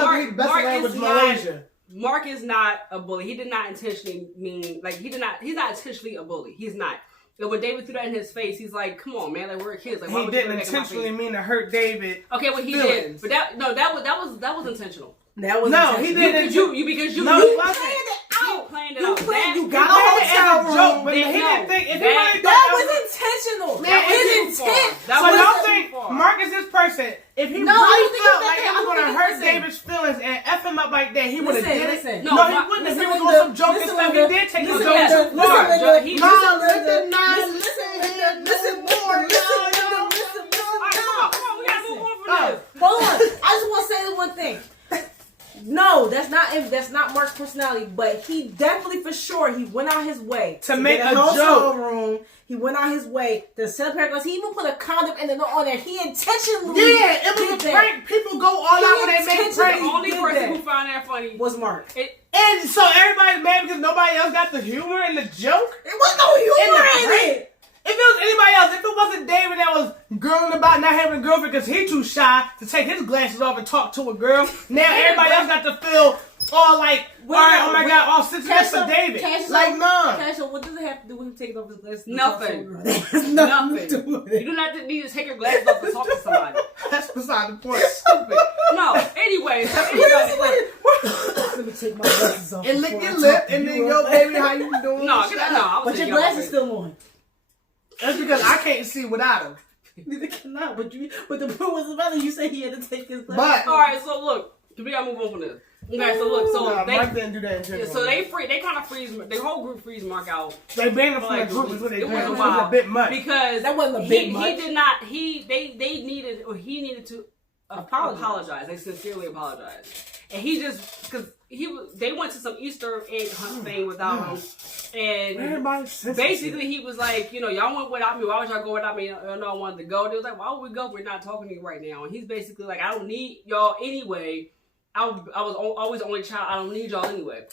Mark is not a bully. He did not intentionally mean he's not intentionally a bully. He's not. And when David threw that in his face, he's like, "Come on, man! Like we're kids." Like, he didn't intentionally mean to hurt David. Okay, well he did, but that was intentional. That was no, he didn't. Because you planned it out. You planned it out. You got it as a joke, but he didn't think. If he really that was intentional. His intent. So y'all think Mark is this person? If he really felt like it was going to hurt David's feelings and F him up like that, he would have did it. No, he wouldn't. If he was on some joke and stuff, he did take the joke too far. Hold on. I just want to say one thing. No, that's not Mark's personality, but he definitely for sure he went out his way to make a joke room. He went out his way to set up paragraphs. He even put a condom and a note on there. He intentionally it was a prank. People go all out when they make pranks. The only person who found that funny was Mark. And so everybody's mad because nobody else got the humor in the joke. It was no humor in it. If it was anybody else, if it wasn't David that was girling about not having a girlfriend because he's too shy to take his glasses off and talk to a girl, now everybody else got to feel all like, oh my God, all sensitive for David. Like, no. Casual, what does it have to do with him taking off his glasses? Nothing. Nothing. You do not need to take your glasses off to talk to somebody. That's beside the point. Stupid. No, anyway. Let me take my glasses off. And lick your lip and then go, baby, how you doing? No. But your glasses still on. That's because I can't see without him. Neither can I. But the point was about it. You said he had to take his glasses. But all right, so look, we gotta move on from this. Okay, so look, Mark didn't do that intentionally. So they kind of freeze the whole group freeze Mark out. They banned him from the group. Is what they did. It was a bit much because that wasn't a bit much. He did not. He needed to apologize. They sincerely apologized, and he just because they went to some Easter egg hunt thing without him. And basically, he was like, y'all went without me. Why would y'all go without me? I know I wanted to go. They was like, why would we go? We're not talking to you right now. And he's basically like, I don't need y'all anyway. I was always the only child. I don't need y'all anyway.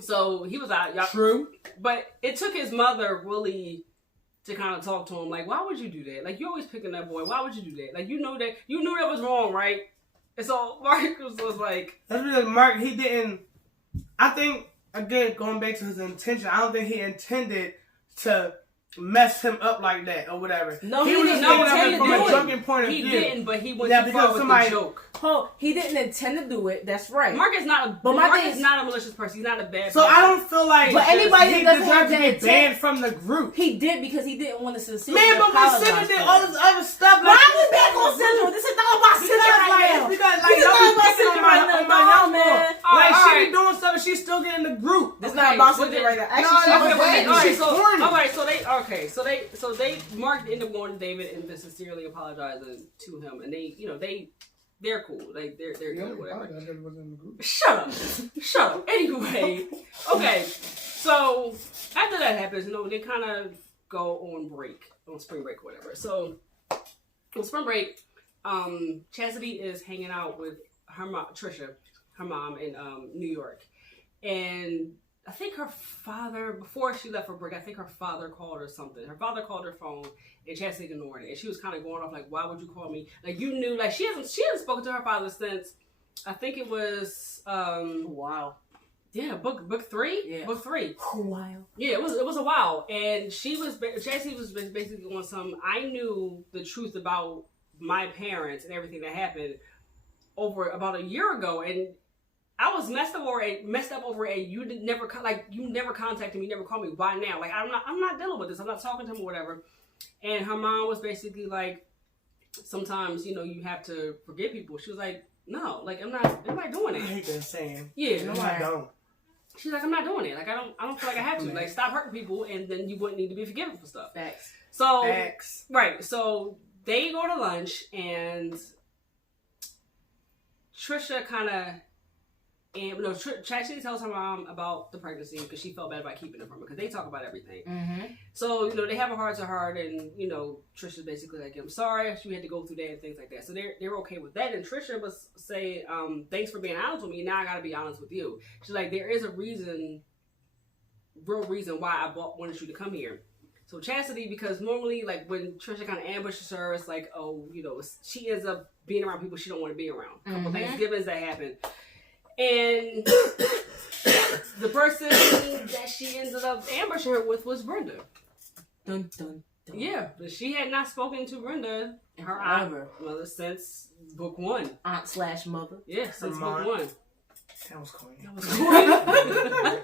So he was out. Y'all. True. But it took his mother really to kind of talk to him. Like, why would you do that? Like, you always picking that boy. Why would you do that? Like, you knew that was wrong, right? And so Mark was like, that's because Mark, he didn't. I think. Again, going back to his intention, I don't think he intended to mess him up like that or whatever. No, he was just thinking of it from a drunken point of view. He didn't, but he went too far with the joke. Oh, he didn't intend to do it. That's right. Mark is not a malicious person. He's not a bad person. So I don't feel like but anybody that doesn't have to get banned from the group. He did because he didn't want to sincerely apologize. Man, but when Sidra did all this other stuff, why are we back on Sidra? This is not about Sidra right now. Because y'all be picking on my young man. Like she be doing something, she's still getting the group. It's not about Sidra right now. Actually, so they Mark ended up going to David and sincerely apologizing to him, and they're cool. Like they're good, whatever. Shut up. Anyway, okay. So after that happens, they kind of go on spring break, or whatever. So on spring break, Chastity is hanging out with her mom, Trisha, her mom in New York, and I think her father, before she left for break, I think her father called her something. Her father called her phone, and Chastity ignored it. And she was kind of going off like, "Why would you call me?" Like you knew, like she hasn't spoken to her father since I think it was wow. Yeah, book 3. Yeah. Book 3. A while. Yeah, it was a while, and Chastity was basically on some. I knew the truth about my parents and everything that happened over about a year ago, and I was messed up over it, and you never contacted me, never called me. Why now? Like I'm not dealing with this. I'm not talking to him or whatever. And her mom was basically like, sometimes, you know, you have to forgive people. She was like, no, like, I'm not doing it. I hate that saying. Yeah. No, I don't. She's like, I'm not doing it. Like, I don't feel like I have to. Like, stop hurting people, and then you wouldn't need to be forgiven for stuff. Facts. So, Facts. right. So they go to lunch, and Trisha kind of, Chastity tells her mom about the pregnancy because she felt bad about keeping it from her because they talk about everything. Mm-hmm. So, you know, they have a heart to heart, and, you know, Trisha's basically like, I'm sorry she had to go through that and things like that. So they're okay with that. And Trisha was say, thanks for being honest with me. Now I got to be honest with you. She's like, there is a real reason why I wanted you to come here. So Chastity, because normally, like, when Trisha kind of ambushes her, it's like, oh, you know, she ends up being around people she don't want to be around. A couple Thanksgivings that happen. And the person that she ended up ambushing her with was Brenda. Dun, dun, dun. Yeah, but she had not spoken to Brenda, her aunt, mother, since book 1. Aunt/mother. Yeah, since book 1. That was corny.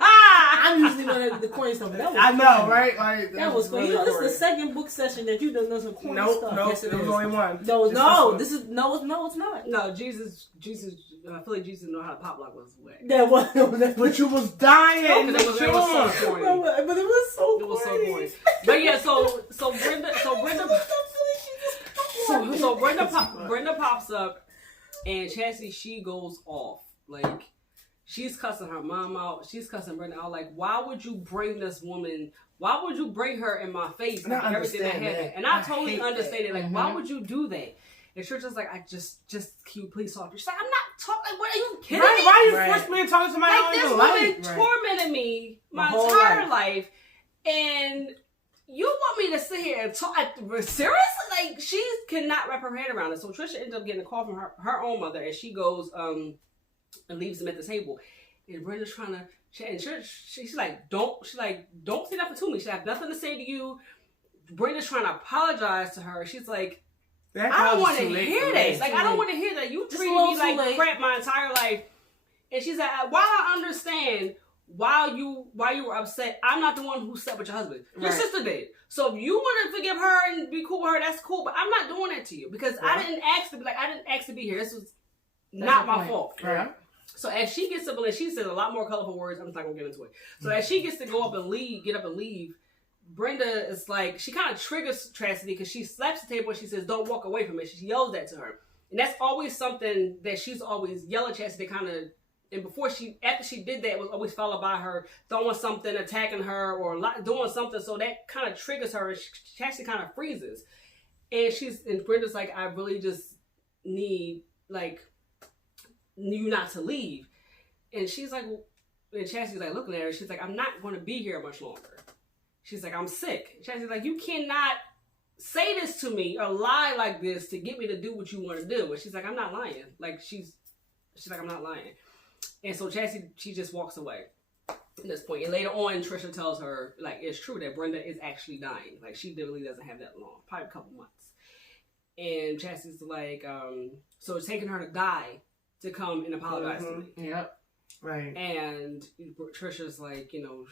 I'm usually one of the corny stuff, but that was I know, corny. right? Like, that was corny. really You know, this corny. is the second book session that you done some corny stuff. Nope, Yes, there was only one. No, this is no, it's not. No, Jesus. I feel like Jesus didn't know how to pop lock was wet. That was, But you was dying. It was so corny. but it was so corny. It was so corny. But yeah, so Brenda pops up, and Chastity, she goes off. Like, she's cussing her mom out. She's cussing Brenda out. Like, why would you bring this woman? Why would you bring her in my face after everything that happened? That. And I totally understand it. Like, Mm-hmm. why would you do that? And Trisha's like, can you please talk? She's like, I'm not talking. What, are you kidding me? Why you force me to talk to somebody Like, I this don't woman even like? tormented me my whole entire life. And you want me to sit here and talk? Seriously? Like, she cannot wrap her head around it. So Trisha ends up getting a call from her own mother, and she goes and leaves them at the table. And Brenda's trying to, and she's like, don't say nothing to me. She have nothing to say to you. Brenda's trying to apologize to her. She's like, I don't want to hear this. Like, I don't want to hear that. You treated me like crap my entire life. And she's like, while I understand why you were upset, I'm not the one who slept with your husband. Your sister did. So if you want to forgive her and be cool with her, that's cool. But I'm not doing that to you because I didn't ask to be here. This was not my fault. Right. So as she gets up and she says a lot more colorful words, I'm just not gonna get into it. So as she gets to get up and leave, Brenda is like, she kind of triggers Chastity because she slaps the table and she says, don't walk away from it. She yells that to her. And that's always something that she's always yelling at Chastity and after she did that, it was always followed by her throwing something, attacking her, or doing something. So that kind of triggers her and Chastity kind of freezes. And Brenda's like, I really just need, like, you not to leave. And she's like, and Chastity's like looking at her, she's like, I'm not going to be here much longer. She's like, I'm sick. Chastity's like, you cannot say this to me or lie like this to get me to do what you want to do. And she's like, I'm not lying. Like, she's like, I'm not lying. And so Chastity, she just walks away at this point. And later on, Trisha tells her, like, it's true that Brenda is actually dying. Like, she really doesn't have that long, probably a couple months. And Chastity's like, so it's taking her to die to come and apologize to me. Yep. Right. And Trisha's like, you know,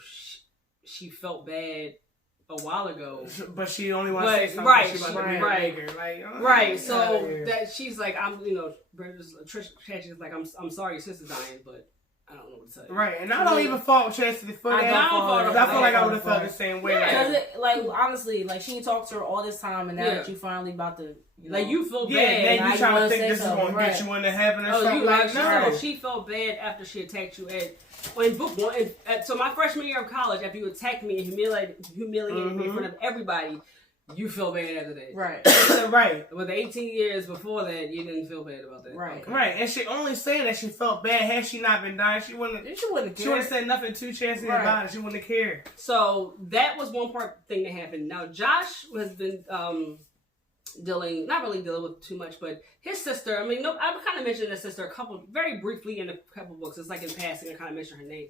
she felt bad a while ago, but she only wants to say something. Right, she about to be a nigger. Like, right. So that she's like, Chastity's like, I'm sorry your sister's dying, but I don't know what to say. Right, and I don't even fault Chastity for that. I feel like I would have felt the same way. Yeah. Like, honestly, like, she talked to her all this time, and now that you finally about to, you know, like, you feel bad. Yeah, now you trying to think this is going to get you into heaven or something. Like, no. She felt bad after she attacked you in book 1. So my freshman year of college, after you attacked me and humiliated me in front of everybody, you feel bad after that. Right. Right. But the 18 years before that, you didn't feel bad about that. Right. Okay. Right. And she only saying that she felt bad. Had she not been dying, she wouldn't have said nothing to Chastity about it. She wouldn't have cared. So that was one thing that happened. Now Josh has been not really dealing with too much, but his sister, I kind of mentioned his sister very briefly in a couple books. It's like in passing, I kind of mentioned her name.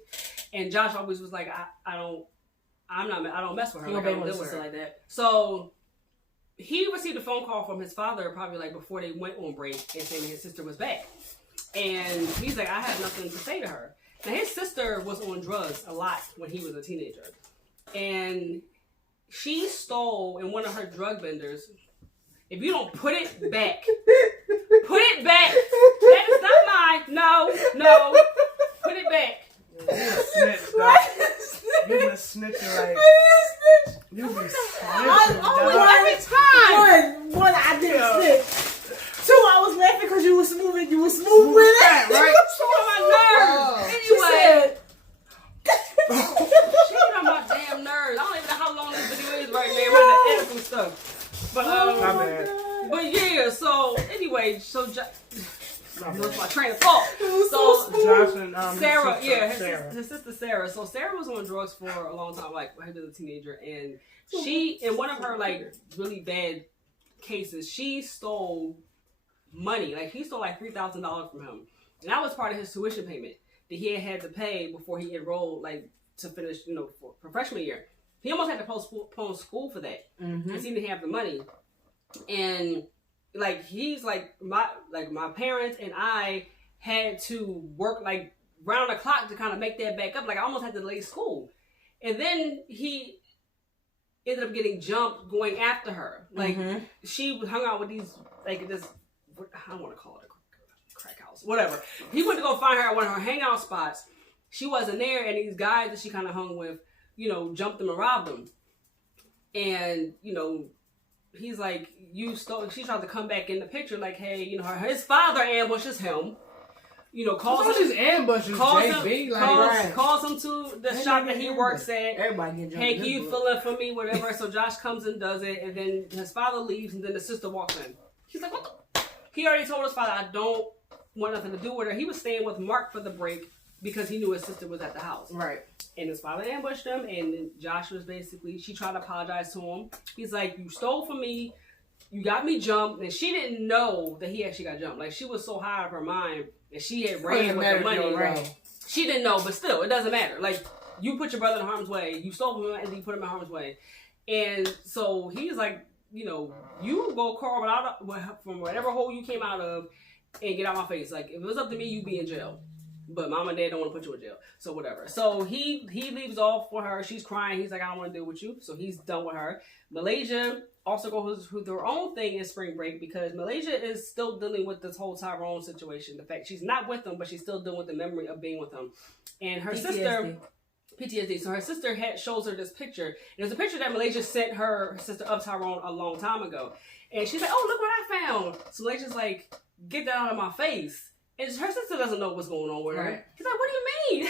And Josh always was like, I don't mess with her. Like, I don't deal with her like that. So he received a phone call from his father probably like before they went on break and saying his sister was back. And he's like, I have nothing to say to her. Now his sister was on drugs a lot when he was a teenager. And she stole in one of her drug benders. If you don't put it back, put it back. That is not mine. No, put it back. You been snitching like. You be snitching. Every time. One, I didn't snitch. Two, I was laughing because you were smooth with it. Right? So on my nerves. Anyway. She on my damn nerves. I don't even know how long this video is right now. I'm about to edit some stuff. But My bad. but yeah, so anyway, so lost my train of thought. So Josh and Sarah, his his sister Sarah. So Sarah was on drugs for a long time, like when she was a teenager, and she, in one of her like really bad cases, she stole money. Like he stole like $3,000 from him, and that was part of his tuition payment that he had to pay before he enrolled, like to finish, for freshman year. He almost had to postpone school for that because he didn't have the money, and like he's like my parents and I had to work like round the clock to kind of make that back up. Like I almost had to delay school, and then he ended up getting jumped going after her. Like she hung out with these like this. I don't want to call it a crack house, whatever. He went to go find her at one of her hangout spots. She wasn't there, and these guys that she kind of hung with, jumped him and robbed him. And he's like, you stole. She tried to come back in the picture, like, hey, his father ambushes him. Calls him. Just ambushes JB. Calls him to the shop that he works at. Everybody get jumped. Hey, can you fill in for me, whatever? So Josh comes and does it, and then his father leaves, and then the sister walks in. He's like, what the? He already told his father, I don't want nothing to do with her. He was staying with Mark for the break because he knew his sister was at the house. Right. And his father ambushed him, and Josh was she tried to apologize to him. He's like, you stole from me, you got me jumped, and she didn't know that he actually got jumped. Like, she was so high out of her mind, and she had ran with the money. Right. She didn't know, but still, it doesn't matter. Like, you put your brother in harm's way, you stole from him, and then you put him in harm's way. And so he's like, you go crawl from whatever hole you came out of and get out my face. Like, if it was up to me, you'd be in jail. But mom and dad don't want to put you in jail. So whatever. So he leaves off for her. She's crying. He's like, I don't want to deal with you. So he's done with her. Malaysia also goes through her own thing in spring break because Malaysia is still dealing with this whole Tyrone situation. The fact she's not with him, but she's still dealing with the memory of being with him. And her sister... PTSD. So her sister shows her this picture. And it's a picture that Malaysia sent her sister of Tyrone a long time ago. And she's like, oh, look what I found. So Malaysia's like, get that out of my face. And her sister doesn't know what's going on with her. Right. He's like, what do you mean?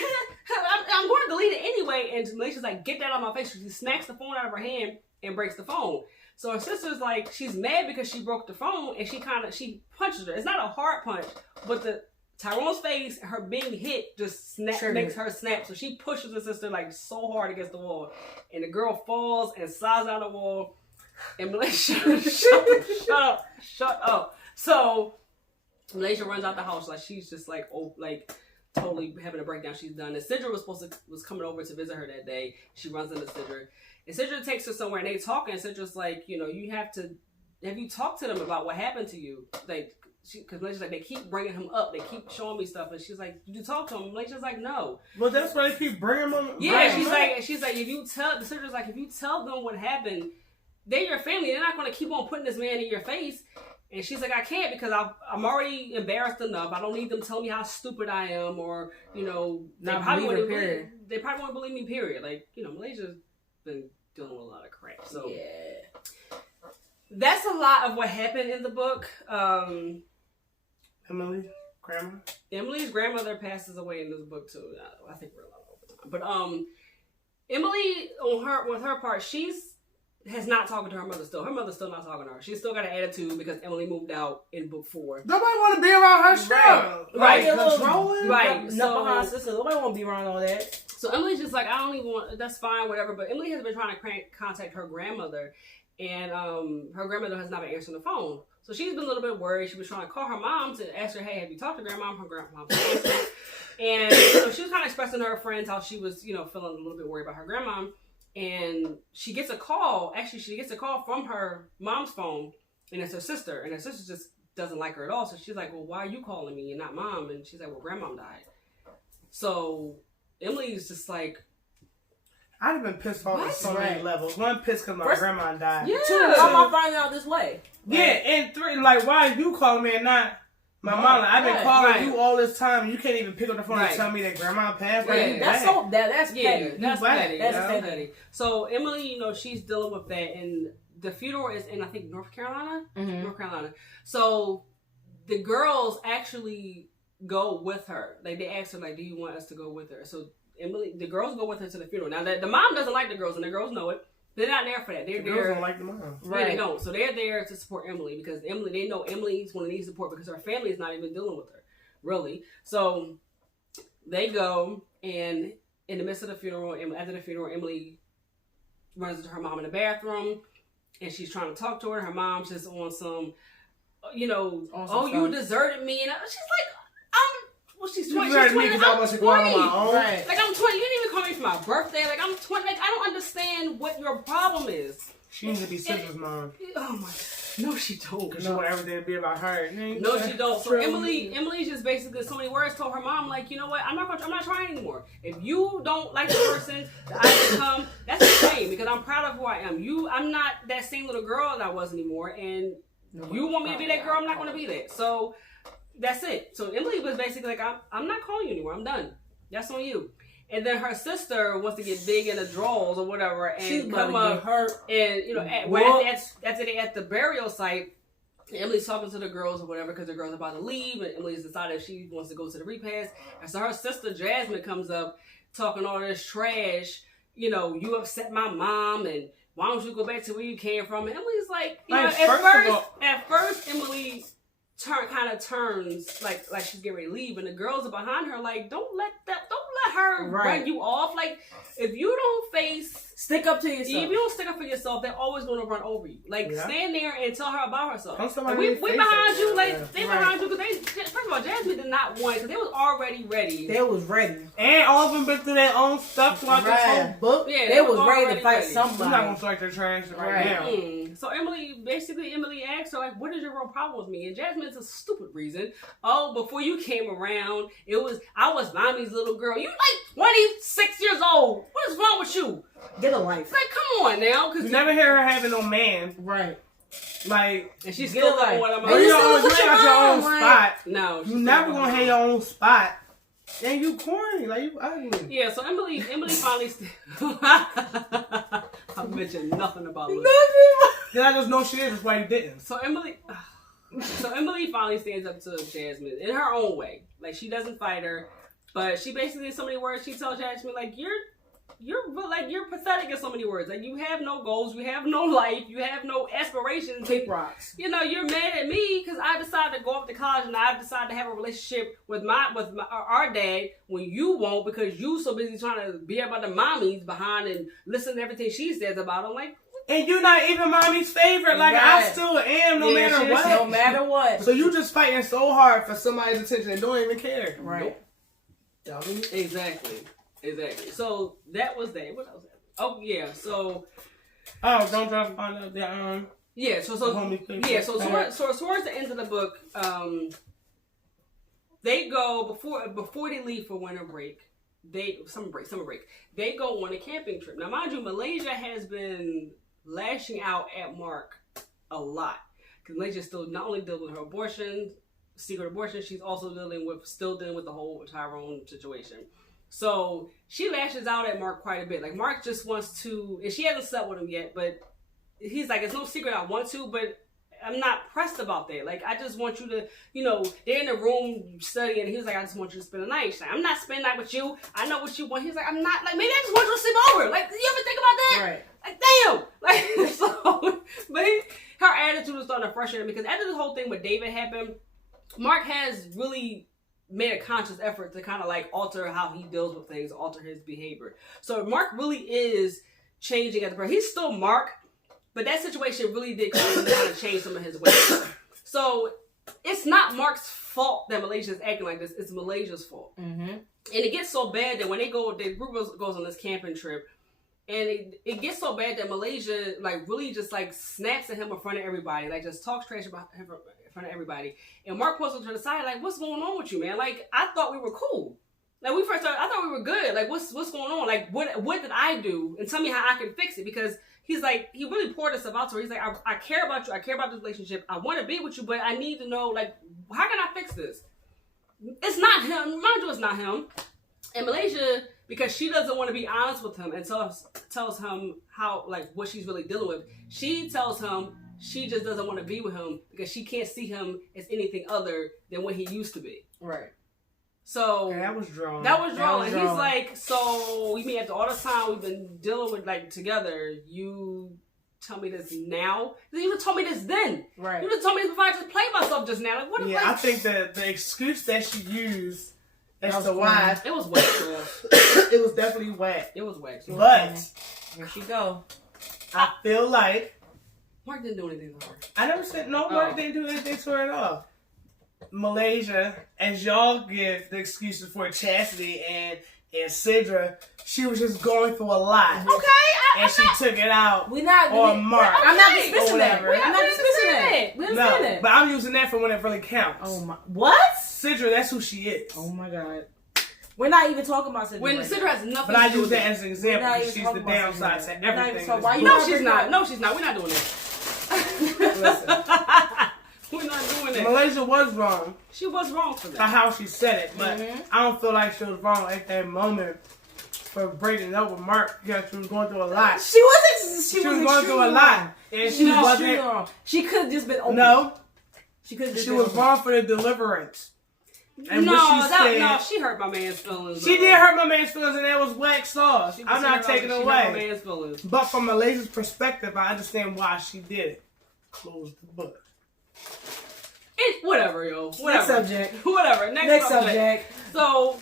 I'm going to delete it anyway. And Malaysia's like, get that out of my face. So she smacks the phone out of her hand and breaks the phone. So her sister's like, she's mad because she broke the phone and she punches her. It's not a hard punch, but the Tyrone's face, her being hit, just makes her snap. So she pushes her sister like so hard against the wall, and the girl falls and slides down the wall. And Malaysia, shut up. So Malaysia runs out the house like she's just like totally having a breakdown. She's done. And Sidra was coming over to visit her that day. She runs into Sidra, and Sidra takes her somewhere, and they talk. And Sidra's like, have you talked to them about what happened to you? Like. Because Malaysia's like, they keep bringing him up. They keep showing me stuff. And she's like, did you talk to him? Malaysia's like, no. Well, that's why they keep bringing him. Yeah, she's like, if you tell them what happened, they're your family. They're not going to keep on putting this man in your face. And she's like, I can't because I'm already embarrassed enough. I don't need them telling me how stupid I am or, they probably won't believe me, period. Like, Malaysia's been dealing with a lot of crap. So, yeah. That's a lot of what happened in the book. Emily's grandmother passes away in this book too. I think we're a lot over time. But Emily, with her part, has not talking to her mother still. Her mother's still not talking to her. She's still got an attitude because Emily moved out in book 4. Nobody want to be around her stuff. Right. Controlling. Right. So behind sister. Nobody want to be around all that. So Emily's just like, I don't even want, that's fine, whatever. But Emily has been trying to contact her grandmother. And her grandmother has not been answering the phone. So she's been a little bit worried. She was trying to call her mom to ask her, hey, have you talked to grandma? Her grandma answered. And so she was kind of expressing to her friends how she was, feeling a little bit worried about her grandma. And she gets a call. Actually, she gets a call from her mom's phone. And it's her sister. And her sister just doesn't like her at all. So she's like, well, why are you calling me and not mom? And she's like, well, grandma died. So Emily's just like, I'd have been pissed off on What? so many Right. levels. One, pissed because my First- grandma died. Yeah. Two, how am I finding out this way? Yeah, and three, like, why are you calling me and not my mom? Like, I've been Right. calling Right. you all this time, and you can't even pick up the phone Right. and tell me that grandma passed. Yeah. Like, you That's back. so that's Yeah, petty. that's whack, petty. that's That's petty. petty. So Emily, she's dealing with that, and the funeral is in, I think, North Carolina. Mhm. North Carolina. So the girls actually go with her. Like, they ask her, like, do you want us to go with her? So Emily, the girls go with her to the funeral. Now, the mom doesn't like the girls, and the girls know it. They're not there for that. They're The girls there. don't like the mom. Yeah, they don't. So they're there to support Emily because they know Emily's going to need support because her family is not even dealing with her, really. So they go, and in the midst of the funeral, after the funeral, Emily runs into her mom in the bathroom, and she's trying to talk to her. Her mom's just on some, some you stuff. deserted me, and she's like, she's You 20. deserted She's me 20. because I I'm wasn't going on 20. my own. Right. Like, I'm 20. You didn't even call me for my birthday. Like, I'm 20. Like, I don't understand what your problem is. She needs to be Sister's mom. Oh my. No, she don't. Because she want everything to be about her. No, she don't. So True. Emily's just basically so many words told her mom, like, you know what? I'm not trying anymore. If you don't like the person that I become, that's a shame because I'm proud of who I am. I'm not that same little girl that I was anymore, and you want me to be that girl, I'm not going to be that. So that's it. So Emily was basically like, I'm not calling you anymore. I'm done. That's on you. And then her sister wants to get big in the draws or whatever, and She's come about to up get hurt. and after they at the burial site, Emily's talking to the girls or whatever because the girls are about to leave, and Emily's decided she wants to go to the repast. And so her sister Jasmine comes up talking all this trash. You upset my mom, and why don't you go back to where you came from? And Emily's like, at first Emily turns like she's getting ready to leave, and the girls are behind her like, don't let her run you off. Like, if you don't stick up to yourself. if you don't stick up for yourself, they're always going to run over you. Like, stand there and tell her about herself. We behind you, like, they behind you because first of all, Jasmine did not want it because they was already ready. They was ready. And all of them been through their own stuff throughout this whole book. Yeah, they was ready to fight somebody. I'm not going to start their trash right now. So Emily asked her, like, what is your real problem with me? And Jasmine's a stupid reason. Oh, before you came around, I was mommy's little girl. You like 26 years old. What is wrong with you? Get a life. Like, come on now. You never hear her having no man. Right. Like, and she's get still a life. what I'm you ain't got your own spot. No. You never going to have your own spot. And you corny. Like, you ugly. Yeah, so Emily finally I mentioned nothing about Liz. Then I just know she is. That's why you didn't. So Emily finally stands up to Jasmine in her own way. Like, she doesn't fight her, but she basically, in so many words, she tells Jasmine, like, you're pathetic in so many words. Like, you have no goals, you have no life, you have no aspirations. Kick rocks. You're mad at me because I decided to go off to college and I decided to have a relationship with our dad when you won't because you so busy trying to be about the mommies behind and listen to everything she says about them. Like, and you're not even mommy's favorite. Like, right. I still am no matter what. No matter what. So you just fighting so hard for somebody's attention and don't even care. Right. Nope. Exactly. So that was that. What else? Oh yeah. So. Oh, don't just find out that Yeah. So towards the end of the book, they go before they leave for winter break. Summer break. They go on a camping trip. Now, mind you, Malaysia has been lashing out at Mark a lot because Malaysia still not only dealing with her secret abortion, she's also dealing with the whole Tyrone situation. So she lashes out at Mark quite a bit. Like, Mark just wants to, and she hasn't slept with him yet, but he's like, it's no secret I want to, but I'm not pressed about that. Like, I just want you to, they're in the room studying, and he was like, I just want you to spend the night. She's like, I'm not spending the night with you. I know what you want. He's like, I'm not, like, maybe I just want you to sleep over. Like, you ever think about that? Right. Like, damn. Like, so, but her attitude was starting to frustrate him because after this whole thing with David happened, Mark has really made a conscious effort to kind of like alter how he deals with things, alter his behavior. So Mark really is changing as a person. He's still Mark, but that situation really did kind of change some of his ways. So it's not Mark's fault that Malaysia is acting like this. It's Malaysia's fault. Mm-hmm. And it gets so bad that when the group goes on this camping trip, and it gets so bad that Malaysia like really just like snaps at him in front of everybody, like just talks trash about him in front of everybody. And Mark pulls him to the side like, what's going on with you, man? Like, I thought we were cool. Like we first started, I thought we were good. Like what's going on? Like what did I do? And tell me how I can fix it, because he's like, he really poured himself out to her. He's like, I care about you. I care about this relationship. I want to be with you, but I need to know, like, how can I fix this? It's not him. Mind you, it's not him. And Malaysia, because she doesn't want to be honest with him and tells him how, like, what she's really dealing with. She tells him she just doesn't want to be with him because she can't see him as anything other than what he used to be. Right. So that was drawn. And he's like, so we mean after all this time we've been dealing with, like, together, you tell me this now? You even told me this then. Right. You just told me this before I just played myself just now. Like, what? Yeah, I think that the excuse that she used as to why it was whack. it was definitely whack. It was whack. But here she go. I feel like Mark didn't do anything to her. I never said Mark didn't do anything to her at all. Malaysia, as y'all give the excuses for Chastity and Sidra, she was just going through a lot. Okay, and she took it out on Mark. I'm not dismissing that. I'm not dismissing that. We understand No, that. but I'm using that for when it really counts. Oh my! What? Sidra, that's who she is. Oh my God. We're not even talking about Sidra. When right Sidra now. has nothing But I to do use with that it. as an example. We're not She's even the talking about downside Sidra. to We're not everything. even talking- why you No, not she's bring not. up- No, she's not. We're not doing that. Listen, We're not doing that. Malaysia was wrong She was wrong for for that. how she said it, but I don't feel like she was wrong at that moment for breaking up with Mark because she was going through a lot. She wasn't. She was was going through a lot, and she was wasn't. extremely wrong. She could have just been open. No, She could have just she been was open. wrong for the deliverance. And No, what she said, no, she hurt my man's feelings. she did hurt my man's feelings, and that was wax sauce. She I'm not taking it She hurt my away. man's feelings. But from Malaysia's perspective, I understand why she did it. Close the book. Whatever, yo. Whatever. Next subject. Whatever. Next subject. So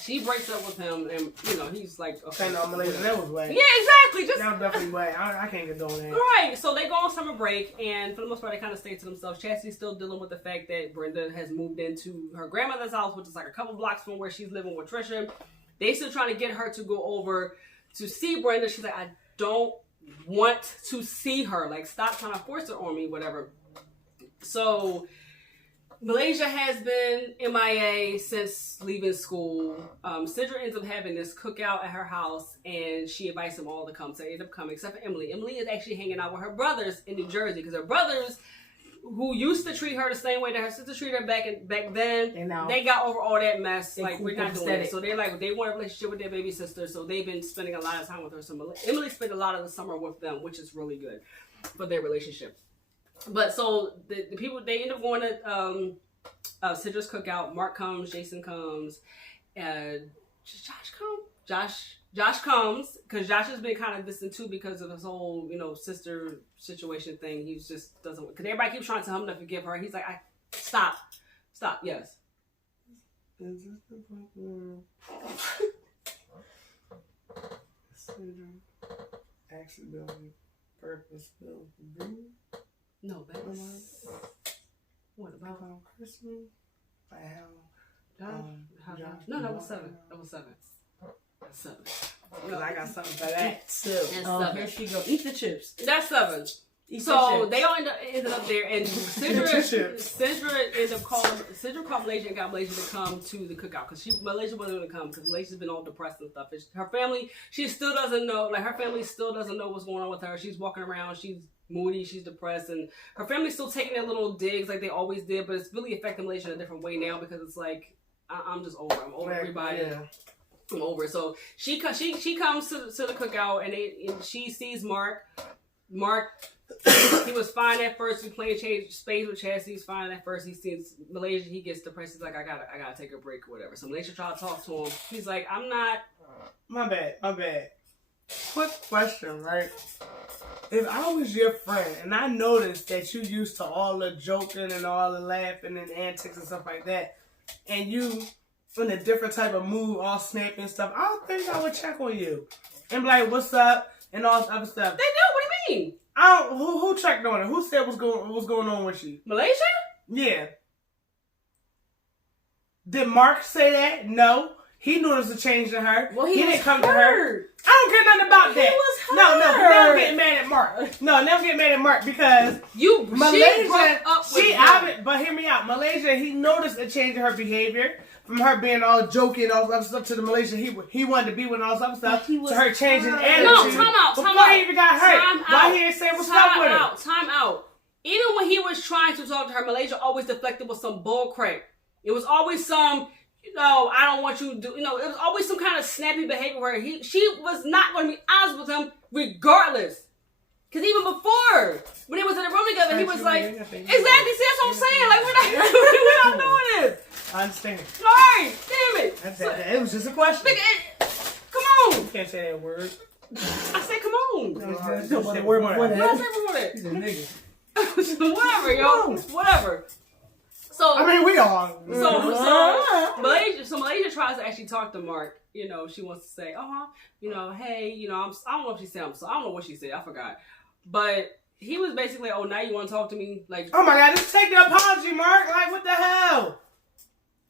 she breaks up with him, and he's like, okay, Okay, no, Malaysia, that was wax. yeah, exactly. Just That was definitely wax. I can't condone that. right. So they go on summer break, and for the most part, they kind of stay to themselves. Chastity's still dealing with the fact that Brenda has moved into her grandmother's house, which is like a couple blocks from where she's living with Trisha. They still trying to get her to go over to see Brenda. She's like, I don't want to see her. Like, stop trying to force her on me, whatever. So Malaysia has been MIA since leaving school. Sidra ends up having this cookout at her house, and she invites them all to come. So they end up coming, except for Emily. Emily is actually hanging out with her brothers in New Jersey, because her brothers, who used to treat her the same way that her sister treated her back then, they got over all that mess. Like, we're not doing it. So they're like, they want a relationship with their baby sister, so they've been spending a lot of time with her. So Emily spent a lot of the summer with them, which is really good for their relationship. But so the people, they end up going to Sidra's cookout. Mark comes, Jason comes, Josh comes. Josh comes because Josh has been kind of distant too because of this whole sister situation thing. He just doesn't, because everybody keeps trying to tell him to forgive her. He's like, stop. Yes. Is this the fucking accidentally purpose-built dream? No, that was what about Christmas? Josh? No, that was 7. That's 7. Because I got something for that too. That's 7. Here she go. Eat the chips. That's 7. Eat So the chips. they all ended up there, and Sidra called Malaysia and got Malaysia to come to the cookout because Malaysia wasn't going to come because Malaysia's been all depressed and stuff. Her family, she still doesn't know. Like, her family still doesn't know what's going on with her. She's walking around. She's moody. She's depressed, and her family's still taking their little digs like they always did. But it's really affecting Malaysia in a different way now because it's like I'm just over. I'm over everybody. Yeah. I'm over. So she comes to the cookout, and she sees Mark. He was fine at first. He playing spades with Chastity. He's fine at first. He sees Malaysia. He gets depressed. He's like, I gotta take a break or whatever. So Malaysia tried to talk to him. He's like, I'm not. My bad. Quick question, right? If I was your friend and I noticed that you used to all the joking and all the laughing and antics and stuff like that, and you in a different type of mood, all snappy and stuff, I don't think I would check on you and be like, "What's up?" and all this other stuff. They do. What do you mean? I don't. Who checked on it? Who said what's going on with you? Malaysia? Yeah. Did Mark say that? No. He noticed a change in her. Well, he he didn't was come to her. hurt. I don't care nothing about that. He was No, hurt. never get mad at Mark. No, never get mad at Mark because She Malaysia, broke up with him. but hear me out. Malaysia, he noticed a change in her behavior from her being all joking and all this other stuff to the Malaysia he wanted to be with and all this other stuff to her changing attitude. No, time out. Before he even got hurt. Why he didn't say what's up with her? Time out. Even when he was trying to talk to her, Malaysia always deflected with some bull crap. It was always some, I don't want you to do, it was always some kind of snappy behavior where she was not going to be honest with him regardless. Because even before, when they was in the room together, he was like, exactly, see, that's what I'm saying. Like, we're not doing this. I understand. All right, damn it. It was just a question. Come on. You can't say that word. I said, come on. Don't say a word more than What I that. say before that? He's a nigga. Whatever, yo. Whatever. So I mean, we all. Malaysia tries to actually talk to Mark. She wants to say, hey, I don't know if she said I don't know what she said. I forgot. But he was basically, now you want to talk to me? Like, oh my God, just take the apology, Mark. Like, what the hell?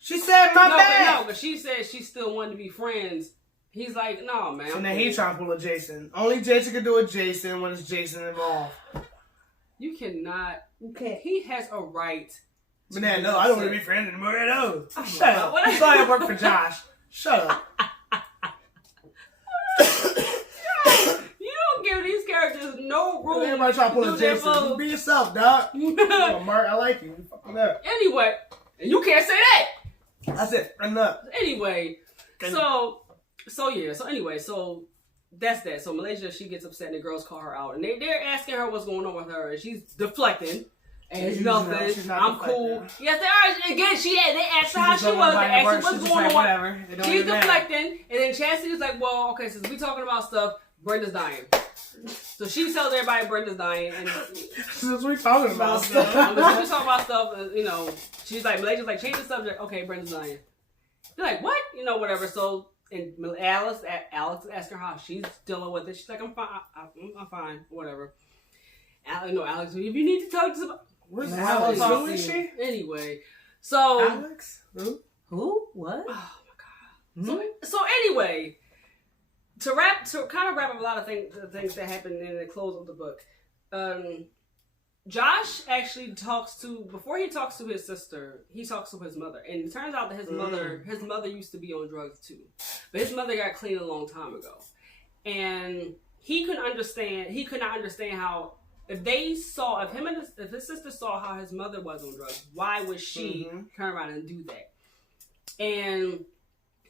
She said my bad. But she said she still wanted to be friends. He's like, no, man. So now he's trying to pull a Jason. Only Jason can do a Jason when it's Jason involved. You cannot. Okay. He has a right. But then, no, I don't want to be friends anymore. No. Oh, Shut up. I'm sorry I work for Josh. Shut up. You don't give these characters no room. Everybody try to pull a Jason. Be yourself, dog. Mark, I like you. Fucking up. Anyway, you can't say that. I said, friend up. Anyway, so that's that. So Malaysia, she gets upset and the girls call her out. And they're asking her what's going on with her. And she's deflecting. And nothing. I'm cool. Yes, they are. Again, they asked her how she was. They asked her what's going on. Whatever. She's deflecting. And then Chastity's like, well, okay, since we talking about stuff, Brenda's dying. So she tells everybody Brenda's dying. And since we talking about stuff. Since we talking about stuff, she's like, Malaysia's like, change the subject. Okay, Brenda's dying. They're like, what? Whatever. So, and Alex asked her how she's dealing with it. She's like, I'm fine. I'm fine. Whatever. Alex, if you need to talk to somebody. Where's Alex? Who is she? Anyway, so Alex? Who? What? Oh my God. So anyway, to kind of wrap up a lot of things that happened in the close of the book. Josh actually before he talks to his sister, he talks to his mother, and it turns out that his mother used to be on drugs too, but his mother got clean a long time ago, and he could not understand how. If his sister saw how his mother was on drugs, why would she turn around and do that? And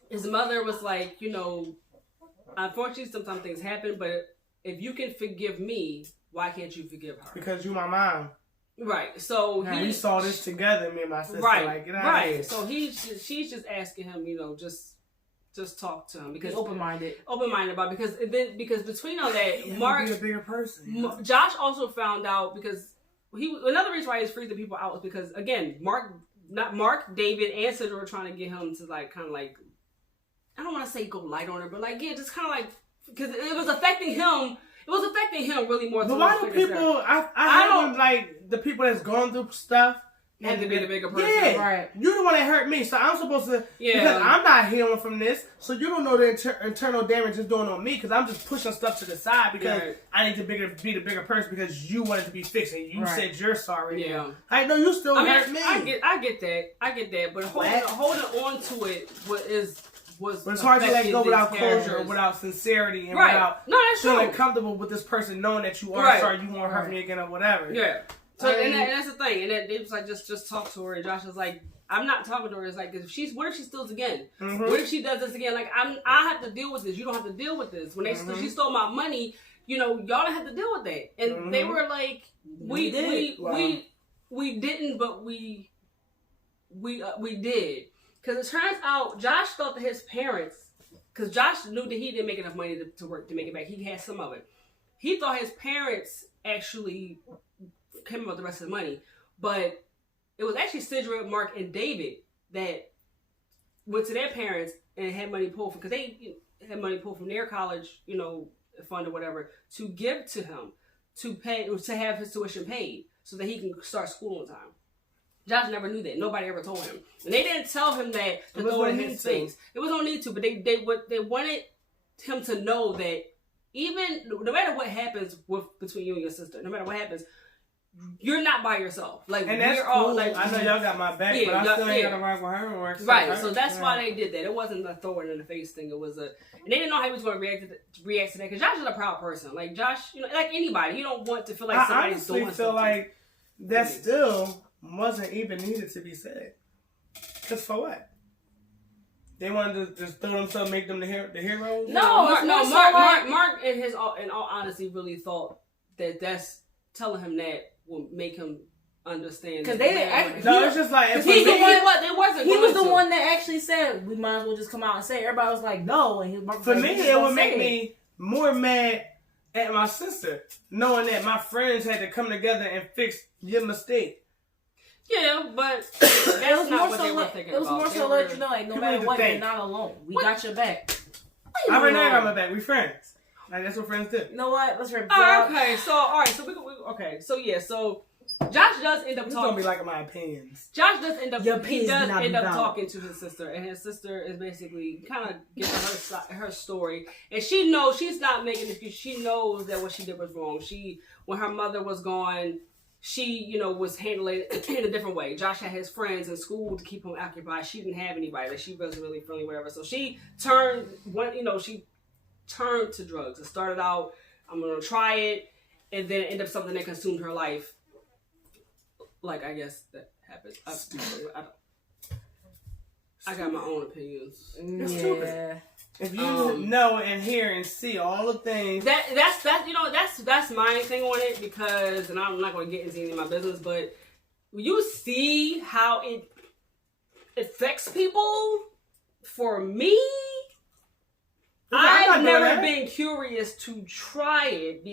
his mother was like, unfortunately, sometimes things happen, but if you can forgive me, why can't you forgive her? Because you my mom. Right. So we saw this together, me and my sister. Right. Like, get out of here. So she's just asking him, just talk to him because open-minded about because between all that, Mark be a bigger person. Josh also found out because another reason why he's freezing people out was because again Mark, David, and Sidra were trying to get him to like kind of like I don't want to say go light on her, but like just kind of like because it was affecting him. It was affecting him really more. But why do people? I don't like the people that's going through stuff. And to be the bigger person. Yeah. Right. You're the one that hurt me, so I'm supposed to, because I'm not healing from this, so you don't know the internal damage it's doing on me, because I'm just pushing stuff to the side, because I need to be the bigger person, because you wanted to be fixed, and you said you're sorry. Yeah. I know you still hurt me. I get that, but holding on to it was but it's hard to let go without closure, without sincerity, and without feeling comfortable with this person, knowing that you are sorry, you won't hurt me again, or whatever. Yeah. So and that's the thing, and they was like just talk to her, and Josh was like, I'm not talking to her. It's like what if she steals again? What if she does this again? Like I have to deal with this. You don't have to deal with this. When she stole my money, y'all don't have to deal with that. And they were like, we didn't, but we did. Because it turns out Josh thought that his parents, because Josh knew that he didn't make enough money to work to make it back. He had some of it. He thought his parents actually came up with the rest of the money, but it was actually Sidra, Mark, and David that went to their parents and had money pulled from, because they had money pulled from their college, fund or whatever, to give to him to have his tuition paid so that he can start school on time. Josh never knew that. Nobody ever told him. And they didn't tell him that to throw it in his face. It was no need to, but they wanted him to know that even no matter what happens between you and your sister, no matter what happens, you're not by yourself. Like, and that's we're cool. all like, I know y'all got my back, but I still ain't got to rock with her. Right. So that's why they did that. It wasn't a throw it in the face thing. It was and they didn't know how he was going to react to that, because Josh is a proud person. Like Josh, like anybody, you don't want to feel like somebody's doing something. I honestly feel like that still wasn't even needed to be said. Because for what? They wanted to just throw themselves, make them the heroes? Mark in all honesty really thought that that's telling him that will make him understand. Because they didn't. It's just like he was the one that actually said we might as well just come out and say it. Everybody was like, no. And for me, it would make me more mad at my sister, knowing that my friends had to come together and fix your mistake. Yeah, but that's not what they were thinking about. It was more so to let you know, like, no matter what, you're not alone. We got your back. I already got my back. We friends. Like, that's what friends do. You know what? Let's rip. Okay, so Josh does end up talking. Gonna be like my opinions. Josh does end up. He does end up talking to his sister, and his sister is basically kind of giving her story, and she knows she's not making an excuse. She knows that what she did was wrong. When her mother was gone, she was handling it in a different way. Josh had his friends in school to keep him occupied. She didn't have anybody. Like, she wasn't really friendly, whatever. So she turned to drugs. It started out, I'm gonna try it, and then it ended up something that consumed her life. Like, I guess that happened. I got my own opinions. It's stupid. If you know and hear and see all the things that's my thing on it, because, and I'm not going to get into any of my business, but you see how it affects people. For me, I've never been curious to try it,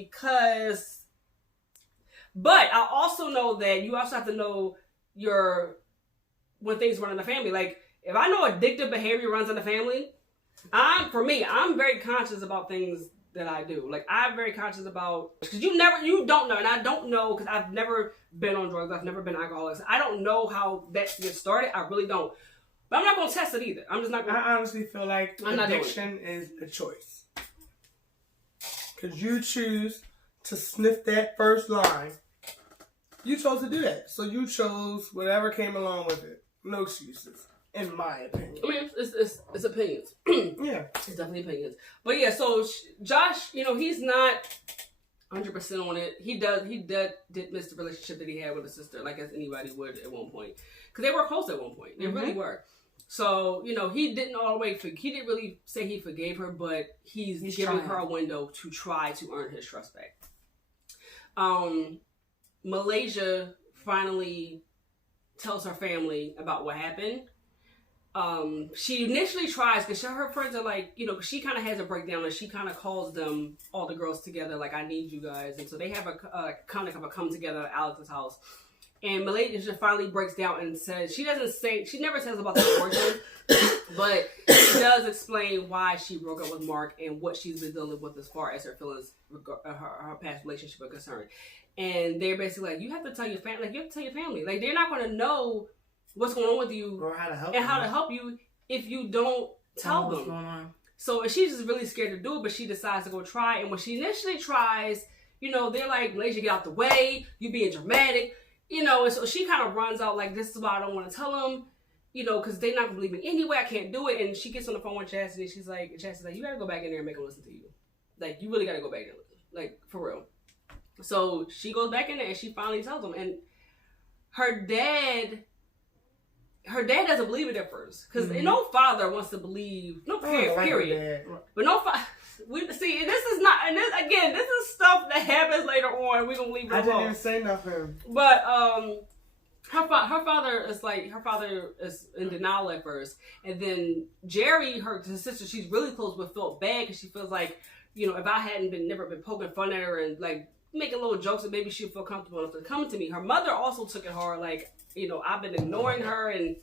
but I also know that you also have to know when things run in the family. Like, if I know addictive behavior runs in the family, I'm very conscious about things that I do. Like, I'm very conscious about, because you don't know, and I don't know, because I've never been on drugs, I've never been alcoholic. I don't know how that gets started. I really don't. But I'm not going to test it either. I'm just not going to. I honestly feel like addiction is a choice. Because you choose to sniff that first line. You chose to do that. So you chose whatever came along with it. No excuses. In my opinion. I mean, it's opinions. Yeah. It's definitely opinions. But yeah, so Josh, he's not 100% on it. He did miss the relationship that he had with his sister, like as anybody would at one point. Because they were close at one point. They really were. So, he didn't he didn't really say he forgave her, but he's giving her a window to try to earn his trust back. Malaysia finally tells her family about what happened. She initially tries, because her friends are like, she kind of has a breakdown, and she kind of calls them, all the girls together, like, I need you guys. And so they have a kind of come together at Alex's house. And Malaysia finally breaks down and says, she never says about the origin, but she does explain why she broke up with Mark and what she's been dealing with as far as her feelings, her past relationship are concerned. And they're basically like, you have to tell your family. Like, they're not going to know what's going on with you or how to help you if you don't tell them. What's going on. So she's just really scared to do it, but she decides to go try. And when she initially tries, they're like, Malaysia, get out the way. You being dramatic. And so she kind of runs out like, this is why I don't want to tell them, because they're not going to believe me anyway. I can't do it. And she gets on the phone with Chastity, and she's like, you got to go back in there and make them listen to you. Like, you really got to go back there. Like, for real. So she goes back in there, and she finally tells them. And her dad doesn't believe it at first, because no father wants to believe, period. But no father. See, and this is not, and this is stuff that happens later on. We're gonna leave it alone. I didn't even say nothing. But her father is in denial at first, and then Jerry, her sister, she's really close with, felt bad because she feels like, if I hadn't never been poking fun at her and like making little jokes, and maybe she'd feel comfortable enough to come to me. Her mother also took it hard, like, I've been ignoring her, and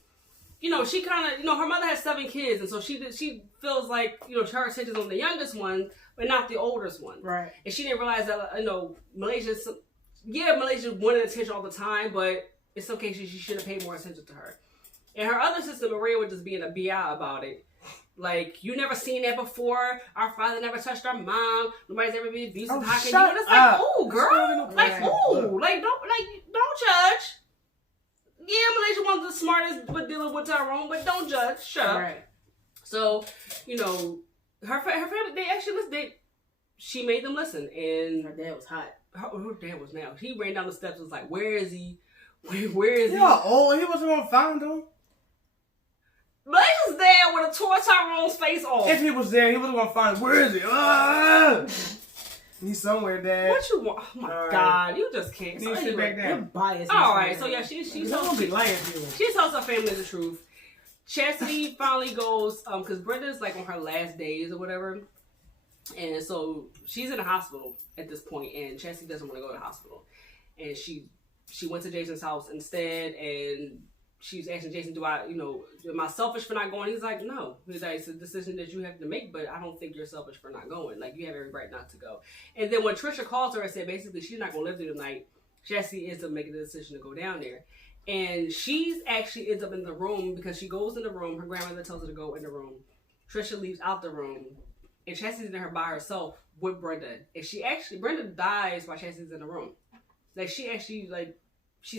she kind of, her mother has 7 kids, and so she feels like, her attention's on the youngest one, but not the oldest one. Right. And she didn't realize that, Malaysia wanted attention all the time, but in some cases she should have paid more attention to her. And her other sister Maria was just being a bi about it. Like, you never seen that before. Our father never touched our mom. Nobody's ever been abusive. How can you? And it's like, ooh, girl. Like, ooh. Like, don't judge. Yeah, Malaysia wasn't the smartest with dealing with Tyrone, but don't judge. Shut up. Right. So, you know, her family, they actually listened. She made them listen. And her dad was hot. Her dad was now. He ran down the steps and was like, where is he? Where is he? Yeah, he wasn't going to find him. Malaysia's there with a tore Tyrone's face off. If he was there, he wasn't going to find him. Where is he? Ah! He's somewhere, Dad. What you want? Oh my God, you just can't. So anyway, sit back down. You're biased. All right, so yeah, she tells her family the truth. Chastity finally goes, because Brenda's like on her last days or whatever, and so she's in the hospital at this point, and Chastity doesn't want to go to the hospital, and she went to Jason's house instead, and she was asking Jason, am I selfish for not going? He's like, no. He's like, it's a decision that you have to make, but I don't think you're selfish for not going. Like, you have every right not to go. And then when Trisha calls her and said, basically, she's not going to live through the night, Chastity ends up making the decision to go down there. And she's actually ends up in the room because she goes in the room. Her grandmother tells her to go in the room. Trisha leaves out the room. And Chastity's in there by herself with Brenda. And Brenda dies while Chastity's in the room. Like, she's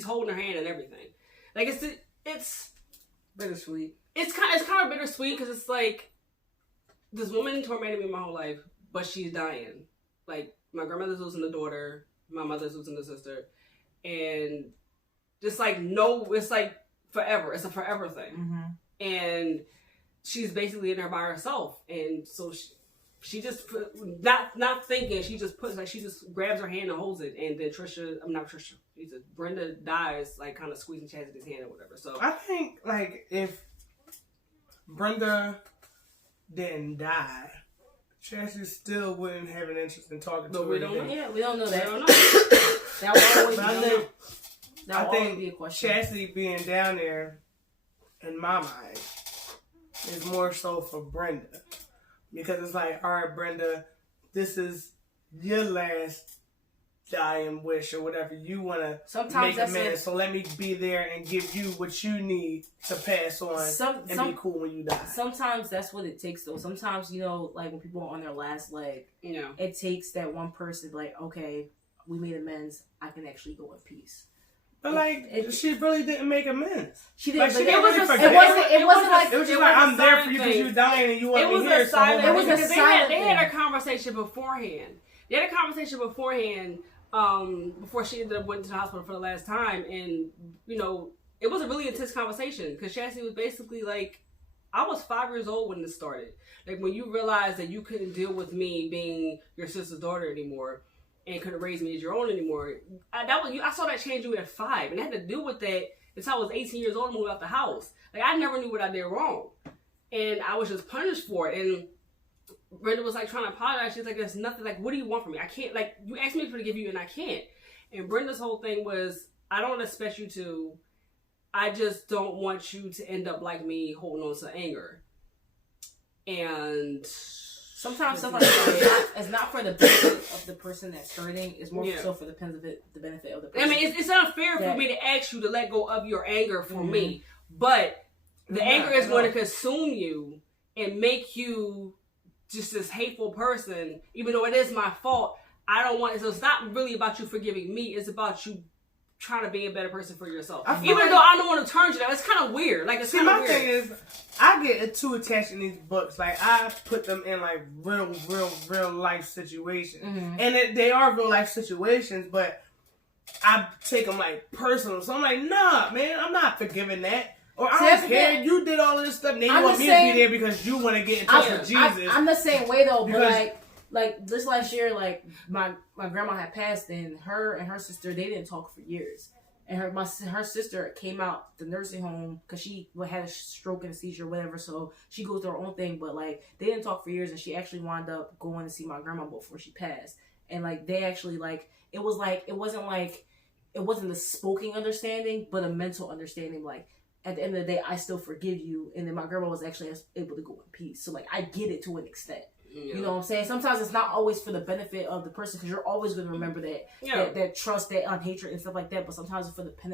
holding her hand and everything. Like, it's bittersweet. It's kind of bittersweet because it's like, this woman tormented me my whole life, but she's dying. Like, my grandmother's losing a daughter, my mother's losing a sister, and just like, no, it's like forever. It's a forever thing. Mm-hmm. And she's basically in there by herself, and so she just not thinking. She just grabs her hand and holds it, and then Brenda dies, like kind of squeezing Chastity's hand or whatever. So I think like if Brenda didn't die, Chastity still wouldn't have an interest in talking to her. We don't know. Yeah, we don't know that. That will always be a question. Chastity being down there, in my mind, is more so for Brenda. Because it's like, all right, Brenda, this is your last dying wish or whatever. You want to make a man, so let me be there and give you what you need to pass on and be cool when you die. Sometimes that's what it takes, though. Sometimes, like when people are on their last leg, it takes that one person, like, okay, we made amends. I can actually go in peace. But she really didn't make amends. She didn't. Like, it wasn't like I'm there for you because you're dying and you want me here. It was a silent. They had a conversation beforehand. Before she ended up went to the hospital for the last time, and it was a really intense conversation because Chastity was basically like, I was 5 years old when this started. Like, when you realized that you couldn't deal with me being your sister's daughter anymore. And couldn't raise me as your own anymore. I saw that change you at 5, and I had to deal with that until I was 18 years old and moved out the house. Like, I never knew what I did wrong, and I was just punished for it. And Brenda was like trying to apologize. She's like, "There's nothing. Like, what do you want from me? I can't. Like, you asked me to forgive you, and I can't." And Brenda's whole thing was, "I don't expect you to. I just don't want you to end up like me, holding on to anger." And sometimes stuff like that is not for the benefit of the person that's hurting. It's more so for the benefit of the person. I mean, it's unfair for me to ask you to let go of your anger for me, but the anger is going to consume you and make you just this hateful person. Even though it is my fault, I don't want it. So it's not really about you forgiving me. It's about you trying to be a better person for yourself. Even though I don't want to turn you down, it's kind of weird. Like, it's kind of weird. My thing is, I get too attached in these books. Like, I put them in like real life situations, and they are real life situations. But I take them like personal. So I'm like, nah, man, I'm not forgiving that. Or I don't care. You did all of this stuff. Now you want me to be there because you want to get in touch with Jesus. I'm the same way though, but like this last year, like my grandma had passed, and her sister, they didn't talk for years. And her sister came out the nursing home because she had a stroke and a seizure, or whatever. So she goes through her own thing, but like they didn't talk for years, and she actually wound up going to see my grandma before she passed. And like they actually it wasn't the spoken understanding, but a mental understanding. Like, at the end of the day, I still forgive you. And then my grandma was actually able to go in peace. So like I get it to an extent. You know what I'm saying? Sometimes it's not always for the benefit of the person because you're always going to remember that trust, that hatred and stuff like that. But sometimes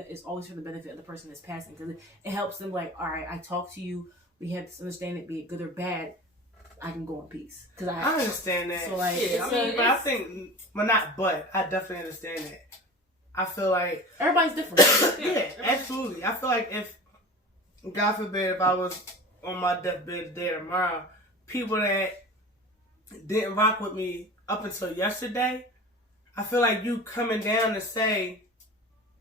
it's always for the benefit of the person that's passing because it helps them like, all right, I talk to you. We have this understanding, be it good or bad. I can go in peace. Cause I understand that. So like, I think, I definitely understand that. I feel like everybody's different. Yeah, absolutely. I feel like if, God forbid, if I was on my deathbed today or tomorrow, people that didn't rock with me up until yesterday, I feel like you coming down to say,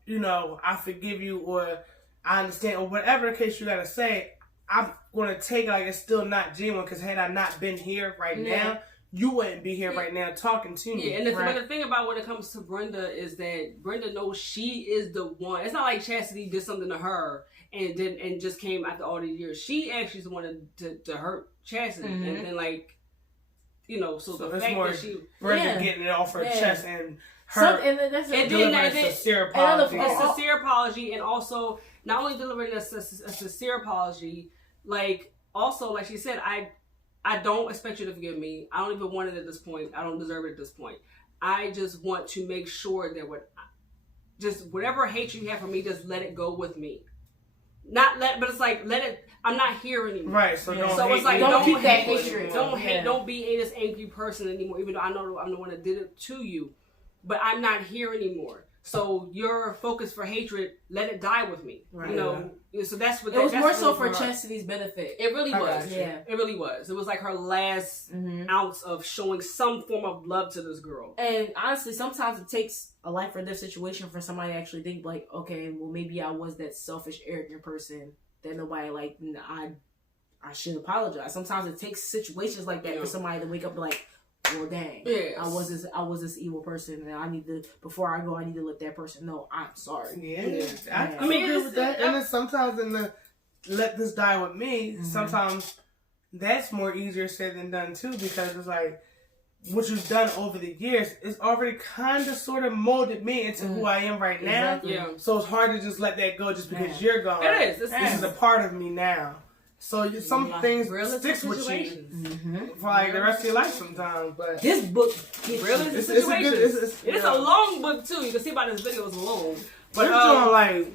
you know, I forgive you or I understand or whatever the case you gotta say, I'm gonna take it like it's still not genuine because had I not been here right now, you wouldn't be here right now talking to me. Yeah, and the thing about when it comes to Brenda is that Brenda knows she is the one. It's not like Chastity did something to her and just came after all these years. She actually wanted to hurt Chastity, and then like, you know, so the fact that she Brenda getting it off her chest and her delivering a sincere apology. A sincere apology, and also not only delivering a sincere apology, like also like she said, I don't expect you to forgive me. I don't even want it at this point. I don't deserve it at this point. I just want to make sure that whatever hatred you have for me, just let it go with me. But it's like let it. I'm not here anymore. Right. So it's like don't keep that hatred. Don't be this angry person anymore. Even though I know I'm the one that did it to you, but I'm not here anymore. So your focus for hatred, let it die with me. Right. You know. So that's what it was more so for Chastity's benefit. It really was. Yeah. It really was. It was like her last ounce of showing some form of love to this girl. And honestly, sometimes it takes a life or death situation for somebody to actually think like, okay, well maybe I was that selfish, arrogant person that nobody like. I should apologize. Sometimes it takes situations like that for somebody to wake up and be like, well, dang, I was this evil person, and before I go, I need to let that person know I'm sorry. Yeah. I mean, agree with that. And then sometimes in the let this die with me, sometimes that's more easier said than done too, because it's like what you've done over the years is already kind of sort of molded me into who I am right now. Exactly. Yeah. So it's hard to just let that go just because you're gone. It is. This is a part of me now. So some things sticks with you for like the rest of your life sometimes. But this book, it's a long book too. You can see by this video it's long. But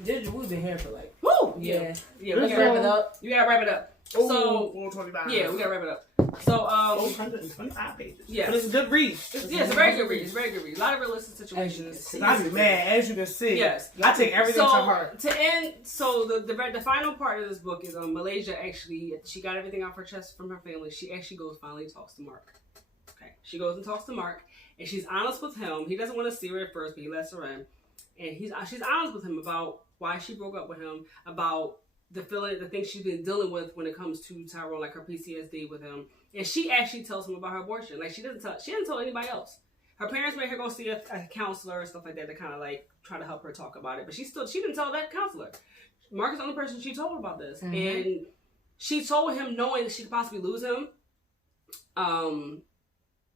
we've been here for like, yeah. We gotta wrap it up. You gotta wrap it up. So 425. Yeah, we gotta wrap it up. So 125 pages. Yeah, but it's a good read. It's a very good read. It's a very good read. A lot of realistic situations. I be mad, as you can see. Yes, I take everything to heart. To end, so the final part of this book is Malaysia. Actually, she got everything off her chest from her family. She actually goes finally talks to Mark. Okay, she goes and talks to Mark, and she's honest with him. He doesn't want to see her at first, but he lets her in, and she's honest with him about why she broke up with him, about the things she's been dealing with when it comes to Tyrone, like her PTSD with him. And she actually tells him about her abortion. Like she didn't tell anybody else. Her parents made her go see a counselor and stuff like that to kind of like try to help her talk about it. But she didn't tell that counselor. Mark is the only person she told about this. And she told him knowing that she could possibly lose him.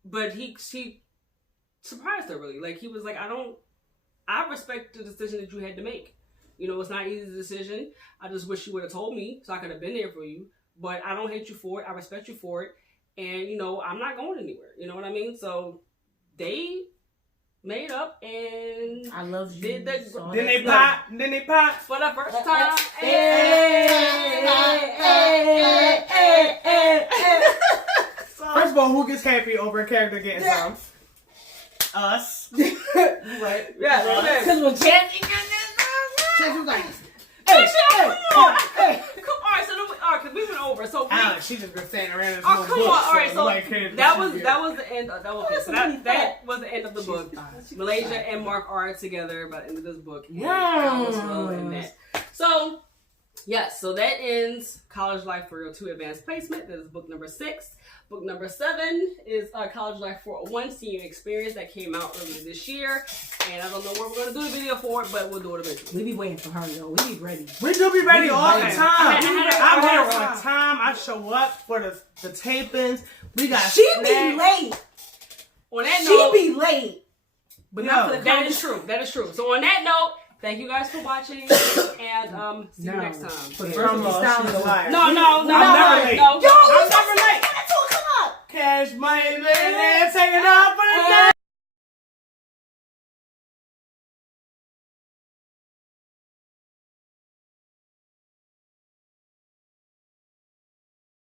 But she surprised her really. Like he was like, I respect the decision that you had to make. You know, it's not an easy decision. I just wish you would have told me so I could have been there for you. But I don't hate you for it. I respect you for it. And, you know, I'm not going anywhere. You know what I mean? So they made up and I love you. Then they pop. For the first time. First of all, who gets happy over a character getting some? Us. Right. Yeah. Because when Chelsea was like, come on. Alright, so because we went over. So Alex, she just been standing around this come book, on. Alright, so that was the end. That was the end of the book. Malaysia and Mark are together by the end of this book. So yes, so that ends College Life 402 Advanced Placement. That is book number 6. Book number 7 is College Life 401 Senior Experience that came out earlier this year. And I don't know where we're going to do the video for it, but we'll do it eventually. We be waiting for her, yo. We be ready. We do be ready all the time. I'm here on time. I show up for the tapings. We got She be late. On that note, she be late. But not for the that is true. That is true. So on that note, thank you guys for watching, and see you next time. No, No, I'm never late. Yo, I'm never late. Come up. Cash money, man, taking up